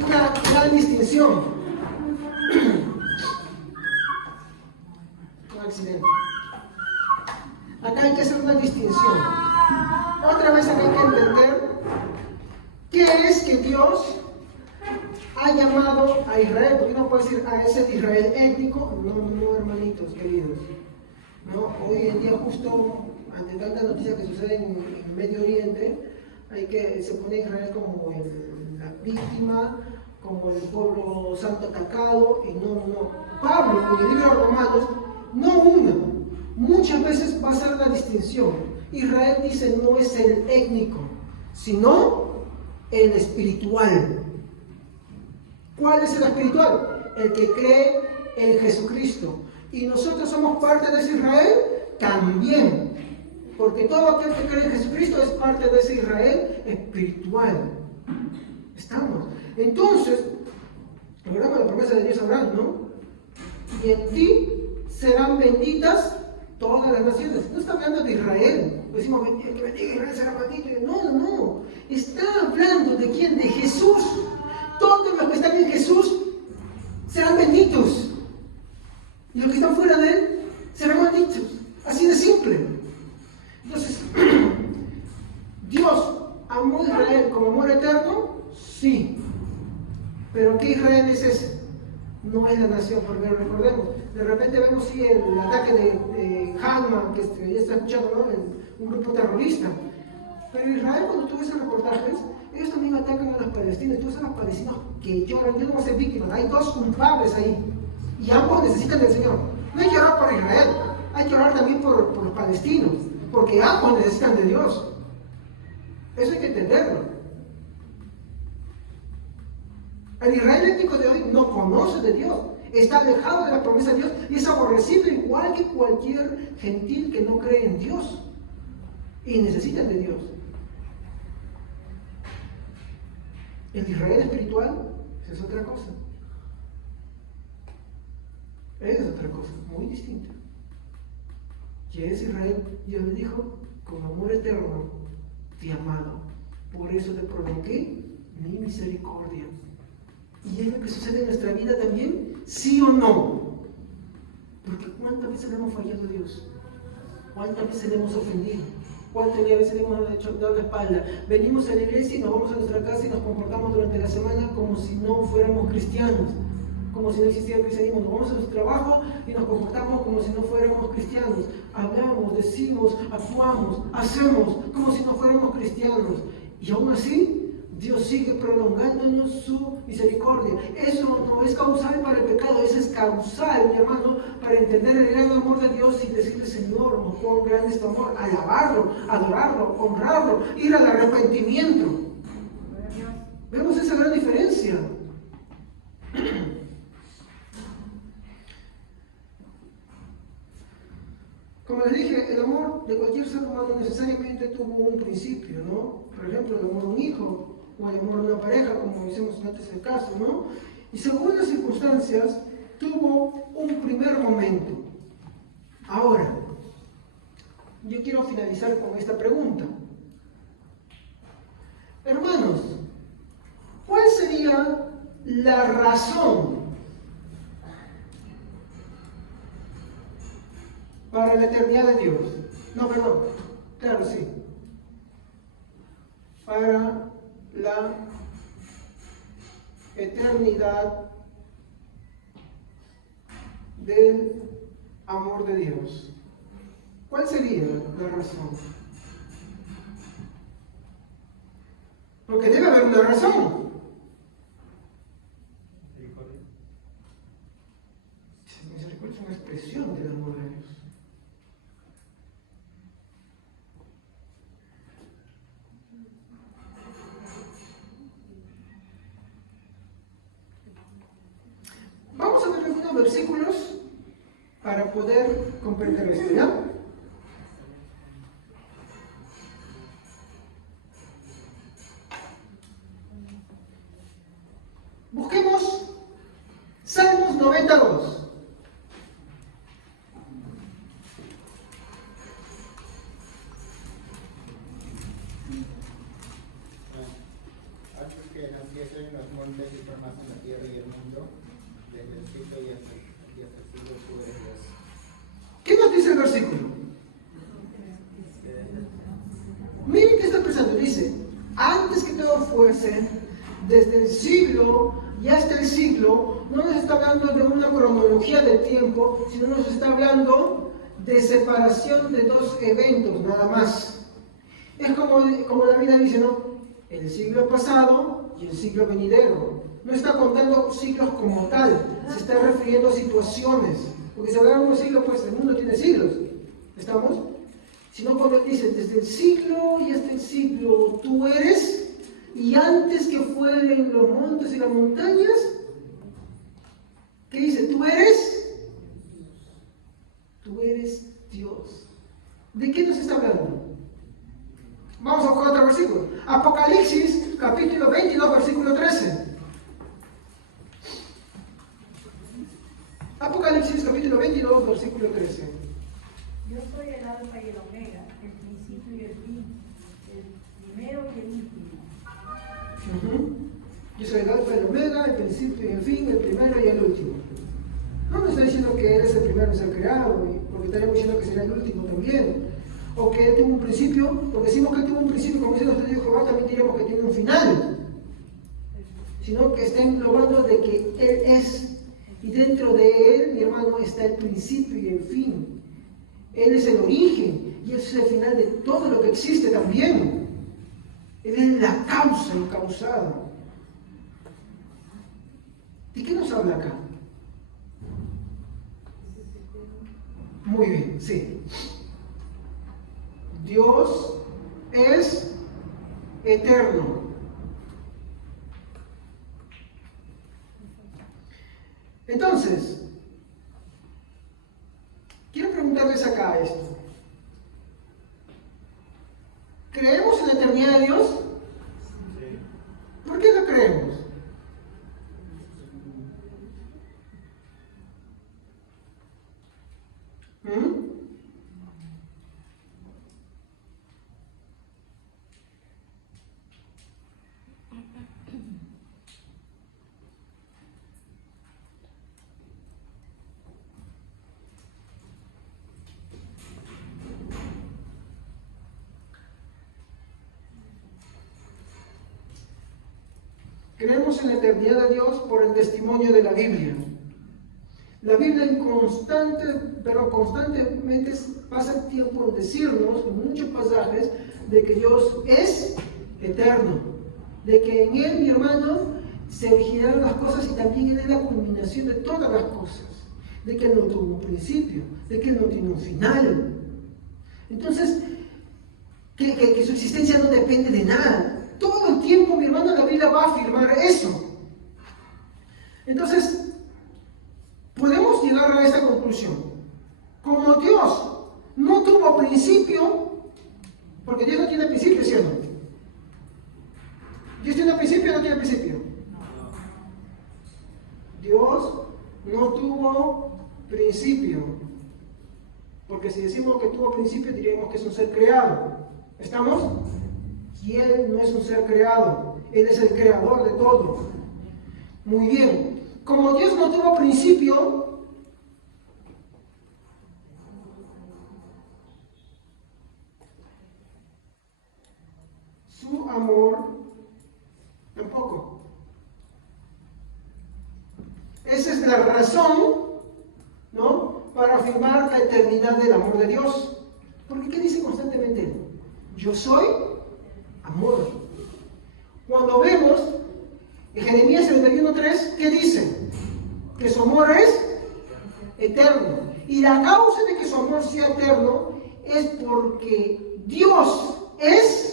una gran distinción. Un accidente. Acá hay que hacer una distinción. Otra vez acá hay que entender qué es que Dios ha llamado a Israel, porque no puede decir a ese Israel étnico, no hermanitos queridos. ¿No? Hoy en día, justo ante tanta noticia que sucede en Medio Oriente, se pone a Israel como la víctima, como el pueblo santo atacado, y no. Pablo, en el libro de Romanos, muchas veces va a hacer la distinción. Israel dice no es el étnico, sino el espiritual. ¿Cuál es el espiritual? El que cree en Jesucristo. Y nosotros somos parte de ese Israel también. Porque todo aquel que cree en Jesucristo es parte de ese Israel espiritual. Estamos. Entonces, recordamos la promesa de Dios a Abraham, ¿no? Y en ti serán benditas todas las naciones. No está hablando de Israel. Decimos que bendiga Israel será maldito. No. Está hablando de quién? De Jesús. Todos los que están en Jesús serán benditos. Y los que están fuera de Él serán malditos. Así de simple. Entonces, ¿Dios amó a Israel como amor eterno? Sí. Pero ¿qué Israel es ese? No es la nación, porque recordemos, de repente vemos sí, el ataque de Hamas, que ya está escuchando, ¿no? Un grupo terrorista. Pero Israel, cuando tú ves los reportajes, ellos también atacan a los palestinos. Tú ves a los palestinos que lloran, yo no voy a ser víctimas, hay dos culpables ahí. Y ambos necesitan del Señor. No hay que orar por Israel, hay que orar también por los palestinos, porque ambos necesitan de Dios. Eso hay que entenderlo. El Israel étnico de hoy no conoce de Dios, está alejado de la promesa de Dios y es aborrecible igual que cualquier gentil que no cree en Dios. Y necesitan de Dios. El Israel espiritual, esa es otra cosa. Esa es otra cosa, muy distinta. Y ese Israel, Dios le dijo, con amor eterno te he amado. Por eso te prolongué mi misericordia. ¿Y es lo que sucede en nuestra vida también? ¿Sí o no? Porque ¿cuántas veces le hemos fallado a Dios? ¿Cuántas veces le hemos ofendido? ¿Cuántas veces le hemos dado la espalda? Venimos a la iglesia y nos vamos a nuestra casa y nos comportamos durante la semana como si no fuéramos cristianos, como si no existiera el cristianismo. Nos vamos a nuestro trabajo y nos comportamos como si no fuéramos cristianos. Hablamos, decimos, actuamos, hacemos como si no fuéramos cristianos. Y aún así, Dios sigue prolongándonos su misericordia. Eso no es causal para el pecado, eso es causal, mi hermano, para entender el gran amor de Dios y decirle, Señor, no cuán grande es tu amor, alabarlo, adorarlo, honrarlo, ir al arrepentimiento. Vemos esa gran diferencia. Como les dije, el amor de cualquier ser humano necesariamente tuvo un principio, ¿no? Por ejemplo, el amor a un hijo o el amor de una pareja, como decimos antes el caso, ¿no? Y según las circunstancias, tuvo un primer momento. Ahora, yo quiero finalizar con esta pregunta. Hermanos, ¿cuál sería la razón para la eternidad de Dios? No, perdón, claro, sí. Para la eternidad del amor de Dios. ¿Cuál sería la razón? Porque debe haber una razón. Misericordia es una expresión del amor de Dios. Vamos a ver algunos versículos para poder comprender esto, ¿ya? Busquemos Salmos 92. Antes que naciesen los montes y formasen la tierra y el mundo, desde el siglo y hasta el siglo tú eres Dios. ¿Qué nos dice el versículo? Miren qué está pensando. Dice, antes que todo fuese, desde el siglo y hasta el siglo, no nos está hablando de una cronología del tiempo, sino nos está hablando de separación de dos eventos, nada más. Es como la vida dice, ¿no? El siglo pasado y el siglo venidero. No está contando siglos como tal, se está refiriendo a situaciones. Porque si hablamos de un siglo, pues el mundo tiene siglos. ¿Estamos? Sino cuando él dice, desde el siglo y hasta el siglo tú eres, y antes que fueren los montes y las montañas, ¿qué dice? Tú eres Dios. ¿De qué nos está hablando? Vamos a buscar otro versículo. Apocalipsis, capítulo 22, versículo 13. Apocalipsis, capítulo 22, versículo 13. Yo soy el alfa y el omega, el principio y el fin, el primero y el último. Yo soy el alfa y el omega, el principio y el fin, el primero y el último. No me está diciendo que Él es el primero en ser creado, porque estaríamos diciendo que será el último también. O que Él tuvo un principio, porque decimos que Él tuvo un principio, como dice nuestro Dios Jehová, también diríamos que tiene un final. Sino que está englobando de que Él es, y dentro de Él, mi hermano, está el principio y el fin. Él es el origen, y Él es el final de todo lo que existe también. Él es la causa incausada. ¿De qué nos habla acá? Muy bien, sí. Dios es eterno. Entonces, quiero preguntarles acá esto. ¿Creemos en la eternidad de Dios? ¿Por qué lo creemos? Creemos en la eternidad de Dios por el testimonio de la Biblia. La Biblia constantemente pasa el tiempo en decirnos, en muchos pasajes, de que Dios es eterno, de que en Él, mi hermano, se originaron las cosas y también Él es la culminación de todas las cosas, de que Él no tuvo un principio, de que Él no tiene un final. Entonces, que su existencia no depende de nada. Todo el tiempo, mi hermano, la Biblia va a afirmar eso. Entonces, podemos llegar a esta conclusión. Como Dios no tuvo principio, porque Dios no tiene principio, ¿cierto? Dios tiene no tiene principio? Dios no tuvo principio. Porque si decimos que tuvo principio, diríamos que es un ser creado. ¿Estamos? Y Él no es un ser creado. Él es el creador de todo. Muy bien. Como Dios no tuvo principio, su amor tampoco. Esa es la razón, ¿no?, para afirmar la eternidad del amor de Dios. Porque ¿qué dice constantemente Él? Yo soy amor. Cuando vemos en Jeremías 31:3, ¿qué dice? Que su amor es eterno. Y la causa de que su amor sea eterno es porque Dios es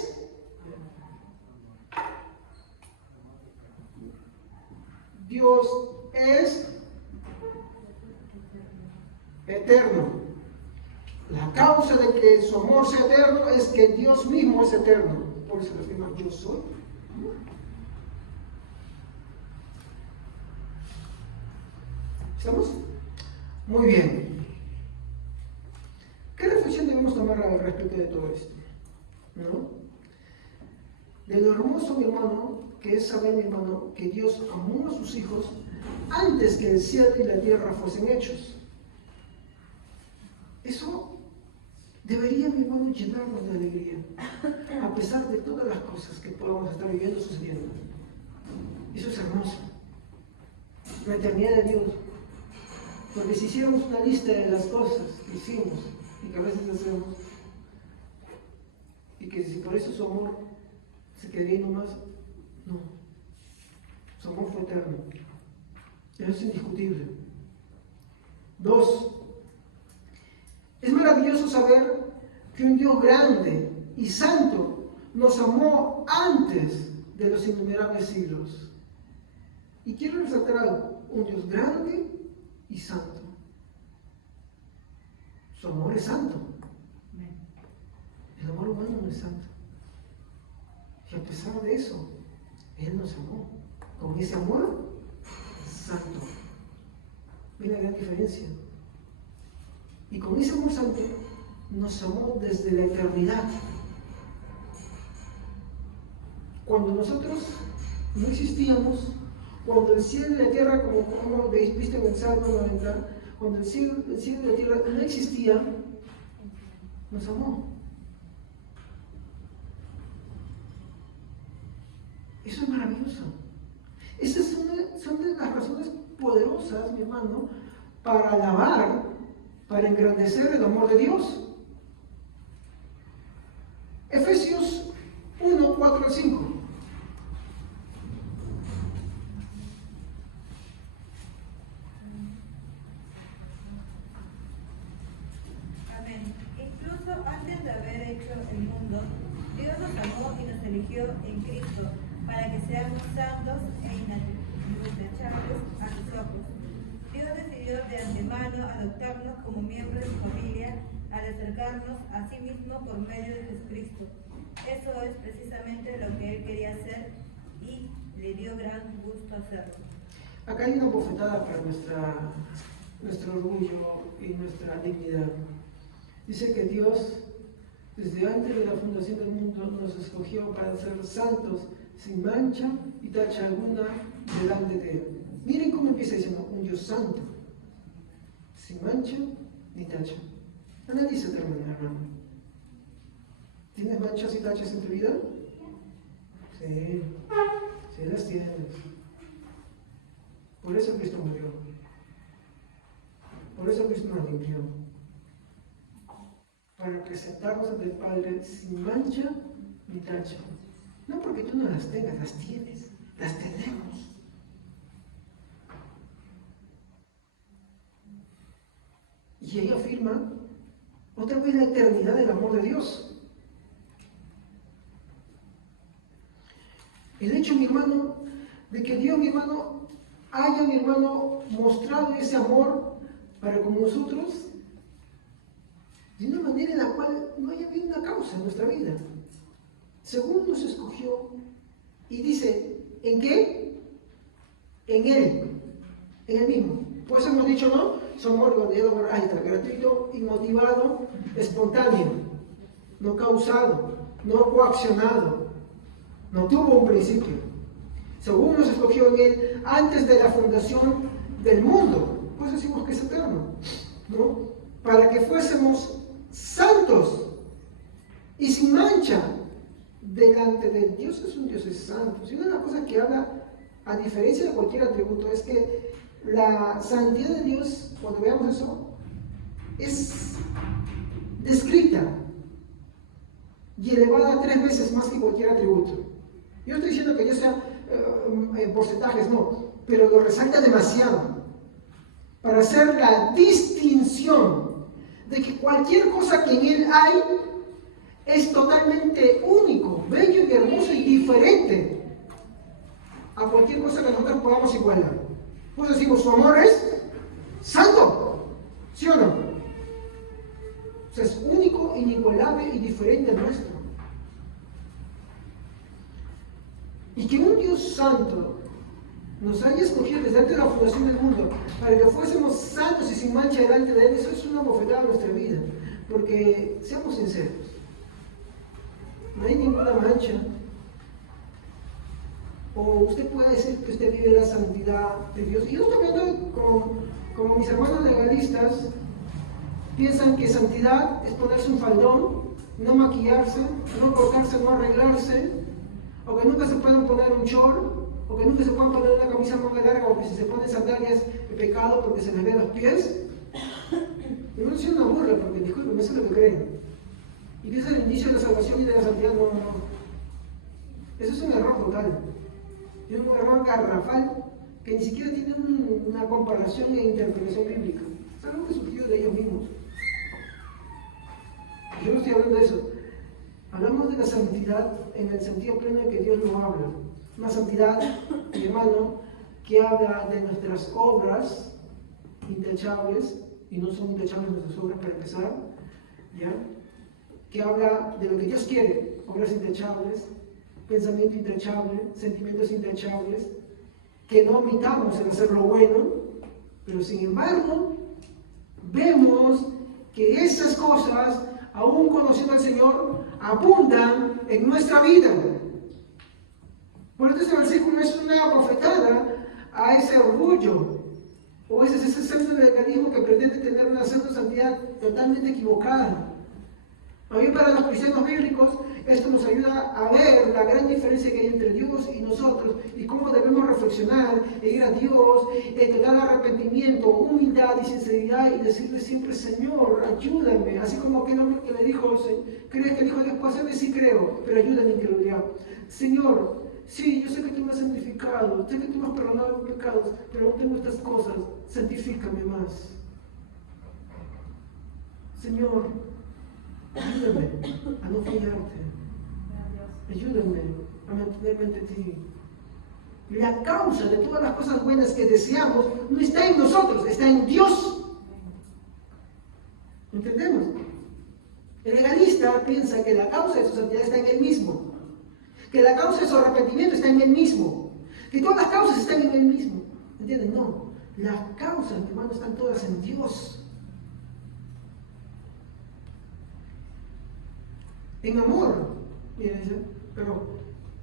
eterno. La causa de que su amor sea eterno es que Dios mismo es eterno. Por eso le afirma, yo soy. ¿Estamos? Muy bien. ¿Qué reflexión debemos tomar al respecto de todo esto? ¿No? De lo hermoso, mi hermano, que es saber, mi hermano, que Dios amó a sus hijos antes que el cielo y la tierra fuesen hechos. Eso debería, mi hermano, llenarnos de alegría, a pesar de todas las cosas que podamos estar viviendo, sucediendo. Eso es hermoso. La eternidad de Dios. Porque si hiciéramos una lista de las cosas que hicimos y que a veces hacemos, y que si por eso su amor se quedaría ahí nomás, no. Su amor fue eterno. Eso es indiscutible. 2. Es maravilloso saber que un Dios grande y santo nos amó antes de los innumerables siglos. Y quiero resaltar algo, un Dios grande y santo. Su amor es santo. El amor humano no es santo. Y a pesar de eso, Él nos amó. Con ese amor santo. ¿Ven la gran diferencia? Y con ese amor santo nos amó desde la eternidad. Cuando nosotros no existíamos, cuando el cielo y la tierra, como viste en el Salmo 90, cuando el cielo y la tierra no existían, nos amó. Eso es maravilloso. Esas son de las razones poderosas, mi hermano, para alabar, para engrandecer el amor de Dios. Efesios 1, 4 al 5. Amén. Incluso antes de haber hecho el mundo, Dios nos amó y nos eligió en Cristo para que seamos santos e intachables a sus ojos. Dios decidió de antemano adoptarnos como miembros de su familia al acercarnos a sí mismo por medio de Jesucristo. Eso es precisamente lo que Él quería hacer y le dio gran gusto hacerlo. Acá hay una bofetada para nuestro orgullo y nuestra dignidad. Dice que Dios, desde antes de la fundación del mundo, nos escogió para ser santos, sin mancha y tacha alguna delante de Él. Miren cómo empieza diciendo, un Dios santo, sin mancha ni tacha. Analiza tu hermano. ¿Tienes manchas y tachas en tu vida? Sí, sí las tienes. Por eso Cristo murió. Por eso Cristo nos limpió. Para presentarnos ante el Padre sin mancha ni tacha. No porque tú no las tengas, las tienes, las tenemos. Y ahí afirma otra vez la eternidad del amor de Dios. El hecho, mi hermano, de que Dios, mi hermano, haya, mi hermano, mostrado ese amor para con nosotros de una manera en la cual no haya habido una causa en nuestra vida. Según nos escogió, y dice, ¿En qué? En Él, en Él mismo. Pues hemos dicho, ¿no? Su amor, ahí está, gratuito, inmotivado, espontáneo, no causado, no coaccionado, no tuvo un principio. Según nos escogió en Él antes de la fundación del mundo, pues decimos que es eterno, ¿no? Para que fuésemos santos y sin mancha delante de Él. Dios es un Dios santo. Y una de las cosas que habla, a diferencia de cualquier atributo, es que la santidad de Dios, cuando veamos eso, es descrita y elevada 3 veces más que cualquier atributo. Yo estoy diciendo que Dios sea en porcentajes, no, pero lo resalta demasiado para hacer la distinción de que cualquier cosa que en Él hay es totalmente único, bello y hermoso y diferente a cualquier cosa que nosotros podamos igualar. Pues decimos, su amor es santo, ¿sí o no? O sea, es único, inigualable y diferente al nuestro. Y que un Dios santo nos haya escogido desde antes de la fundación del mundo para que fuésemos santos y sin mancha delante de Él, eso es una bofetada en nuestra vida. Porque, seamos sinceros, no hay ninguna mancha. O usted puede decir que usted vive la santidad de Dios. Y yo estoy hablando como mis hermanos legalistas piensan que santidad es ponerse un faldón, no maquillarse, no cortarse, no arreglarse, o que nunca se puedan poner un short, o que nunca se puedan poner una camisa manga larga, o que si se ponen sandalias es pecado porque se les ve los pies. Y no es una burla, porque disculpen, eso es lo que creen. Y que es el inicio de la salvación y de la santidad, no. Eso es un error total. Es un error garrafal que ni siquiera tiene una comparación e interpretación bíblica. Es algo que surgió de ellos mismos. Yo no estoy hablando de eso. Hablamos de la santidad en el sentido pleno de que Dios lo habla. Una santidad, mi hermano, que habla de nuestras obras intachables, y no son intachables nuestras obras para empezar, ¿ya? Que habla de lo que Dios quiere, obras intachables, pensamiento intachable, sentimientos intachables, que no omitamos en hacer lo bueno, pero sin embargo, vemos que esas cosas, aún conociendo al Señor, abundan en nuestra vida. Por eso ese versículo es una bofetada a ese orgullo, o ese centro de legalismo que pretende tener una santidad totalmente equivocada. A mí, para los cristianos bíblicos, esto nos ayuda a ver la gran diferencia que hay entre Dios y nosotros y cómo debemos reflexionar e ir a Dios en total arrepentimiento, humildad y sinceridad y decirle siempre, Señor, ayúdame. Así como aquel hombre que le dijo, ¿crees que el Hijo de Dios puede hacerme? Sí creo, pero ayúdame en que lo diga. Señor, sí, yo sé que tú me has santificado, sé que tú me has perdonado mis pecados, pero no tengo estas cosas, santifícame más. Señor, ayúdame a no fallarte. Ayúdame a mantenerme ante ti. La causa de todas las cosas buenas que deseamos no está en nosotros, está en Dios. ¿Entendemos? El legalista piensa que la causa de su santidad está en él mismo, que la causa de su arrepentimiento está en él mismo, que todas las causas están en él mismo. ¿Entienden? No. Las causas, mi hermano, están todas en Dios. En amor, miren, pero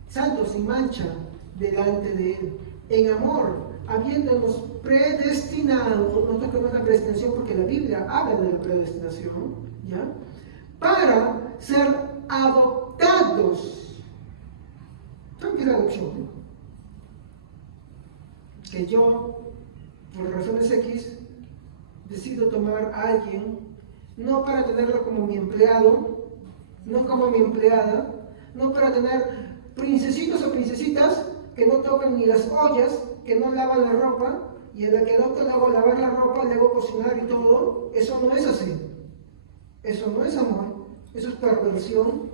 santos sin mancha delante de Él. En amor, habiéndonos predestinado, no toca la predestinación porque la Biblia habla de la predestinación, ¿ya? Para ser adoptados. ¿Saben qué es la adopción? Que yo, por razones X, decido tomar a alguien, no para tenerlo como mi empleado, no como mi empleada, no para tener princesitos o princesitas que no tocan ni las ollas, que no lavan la ropa, y en la que adopto le hago lavar la ropa, le hago cocinar y todo. Eso no es así. Eso no es amor, eso es perversión.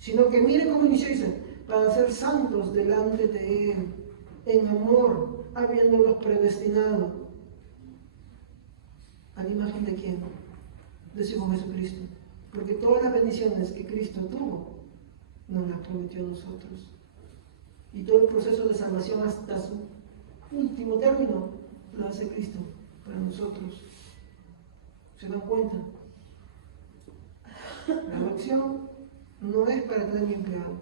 Sino que mire cómo inició, dice, para ser santos delante de Él, en amor, habiéndolos predestinado. ¿A la imagen de quién? De su Hijo Jesucristo. Porque todas las bendiciones que Cristo tuvo, nos las prometió a nosotros. Y todo el proceso de salvación hasta su último término lo hace Cristo para nosotros. ¿Se dan cuenta? La adopción no es para tener mi empleado,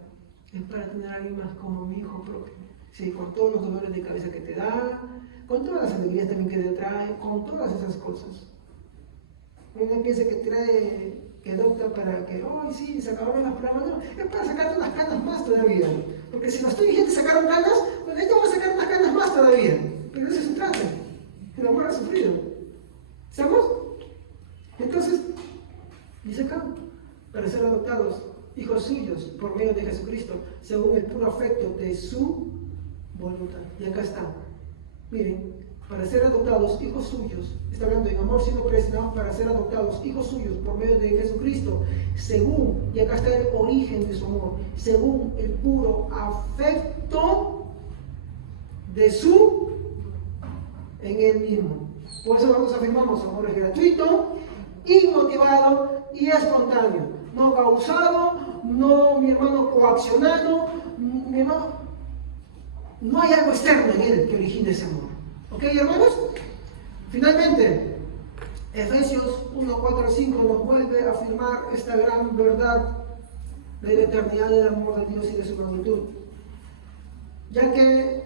es para tener a alguien más como mi hijo propio. Sí, con todos los dolores de cabeza que te da, con todas las alegrías también que te trae, con todas esas cosas. Uno piensa que que adopta para que, ¡ay, sí, se acabaron las pruebas! No, es para sacarte unas canas más todavía. Porque si los tuyos ya te sacaron canas, pues ahí te vamos a sacar unas canas más todavía. Pero de eso se trata. El amor ha sufrido. ¿Estamos? Entonces, dice acá, para ser adoptados, hijos suyos, por medio de Jesucristo, según el puro afecto de su voluntad. Y acá está. Miren, para ser adoptados, hijos suyos, está hablando en amor siendo predestinados para ser adoptados, hijos suyos, por medio de Jesucristo, según, y acá está el origen de su amor, según el puro afecto de su, en él mismo. Por eso nosotros afirmamos, amor es gratuito, inmotivado y espontáneo, no causado, no, mi hermano, coaccionado, mi hermano, no hay algo externo en él que origine ese amor. ¿Ok, hermanos? Finalmente, Efesios 1, 4 al 5 nos vuelve a afirmar esta gran verdad de la eternidad del amor de Dios y de su magnitud. Ya que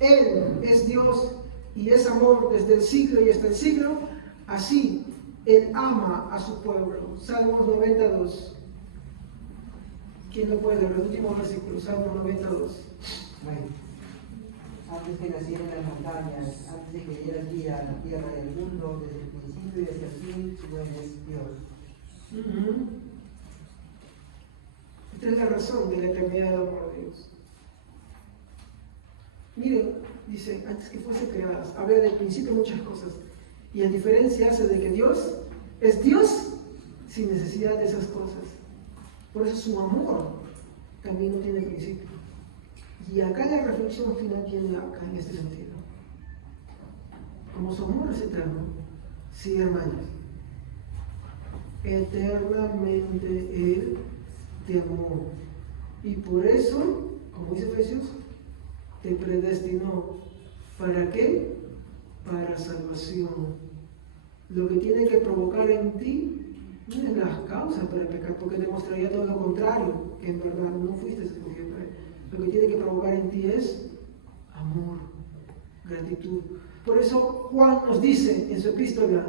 Él es Dios y es amor desde el siglo y hasta el siglo, así Él ama a su pueblo. Salmos 92. ¿Quién lo puede leer? El último versículo, Salmos 92. Bueno, antes que nacieran las montañas, antes de que diera día a la tierra y al mundo, desde el principio y hasta el fin, tú eres Dios. Esta es la razón de la eternidad del amor de Dios. Miren, dice, antes que fuesen creadas, habla del principio muchas cosas. Y a diferencia hace de que Dios es Dios sin necesidad de esas cosas. Por eso su amor también no tiene principio. Y acá la reflexión final viene acá en este sentido. Como su amor es eterno, sí, hermanos, eternamente Él te amó. Y por eso, como dice Efesios, te predestinó. ¿Para qué? Para salvación. Lo que tiene que provocar en ti no es las causas para el pecado, porque demostraría todo lo contrario, que en verdad no fuiste escogido. Lo que tiene que provocar en ti es amor, gratitud. Por eso Juan nos dice en su epístola,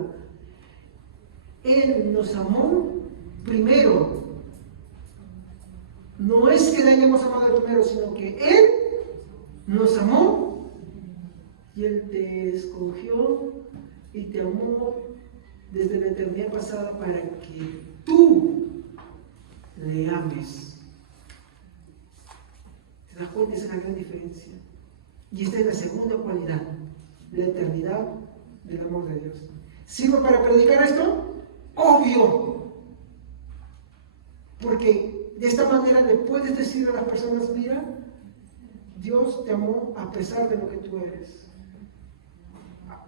Él nos amó primero. No es que le hayamos amado primero, sino que Él nos amó y Él te escogió y te amó desde la eternidad pasada para que tú le ames. ¿Te das cuenta? Esa es la gran diferencia. Y esta es la segunda cualidad, la eternidad del amor de Dios. ¿Sirve para predicar esto? Obvio. Porque de esta manera le puedes decir a las personas, mira, Dios te amó a pesar de lo que tú eres.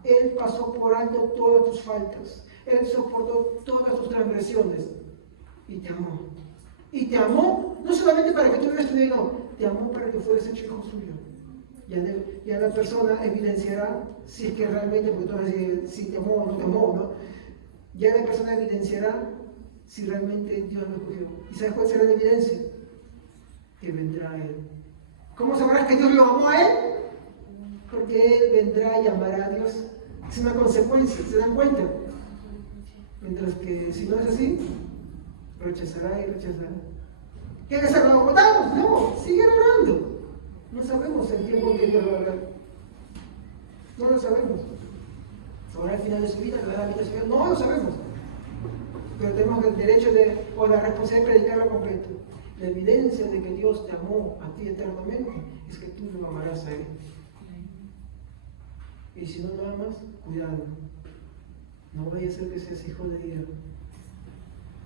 Él pasó por alto todas tus faltas. Él soportó todas tus transgresiones y te amó. Y te amó no solamente para que tú vivas tu vida, no, te amó para que fueras hecho hijo suyo. Ya la persona evidenciará si es que realmente, porque tú vas a decir si te amó o no te amó, ¿no? Ya la persona evidenciará si realmente Dios lo escogió. ¿Y sabes cuál será la evidencia? Que vendrá a Él. ¿Cómo sabrás que Dios lo amó a Él? Porque Él vendrá y amará a Dios. Es una consecuencia, ¿se dan cuenta? Mientras que si no es así, rechazará y rechazará. ¿Quieres ser agotados? No, siguen orando. No sabemos el tiempo que Dios va a hablar. No lo sabemos. ¿Ahora al final de su vida? ¿Le da la vida a su vida? No lo sabemos. Pero tenemos el derecho o la responsabilidad de predicarlo completo. La evidencia de que Dios te amó a ti eternamente es que tú lo amarás a Él. Y si no lo amas, cuidado. No vaya a ser que seas hijo de ira.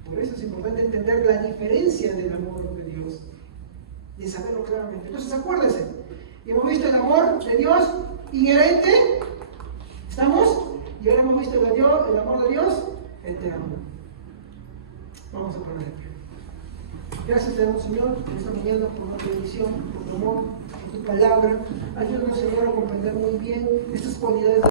Por eso es importante entender la diferencia del amor de Dios. De saberlo claramente. Entonces acuérdense. Hemos visto el amor de Dios inherente. ¿Estamos? Y ahora hemos visto el amor de Dios eterno. Vamos a poner de pie. Gracias te damos, Señor, esta mañana por tu bendición, por tu amor, por tu palabra. Ayúdanos, Señor, a comprender muy bien estas cualidades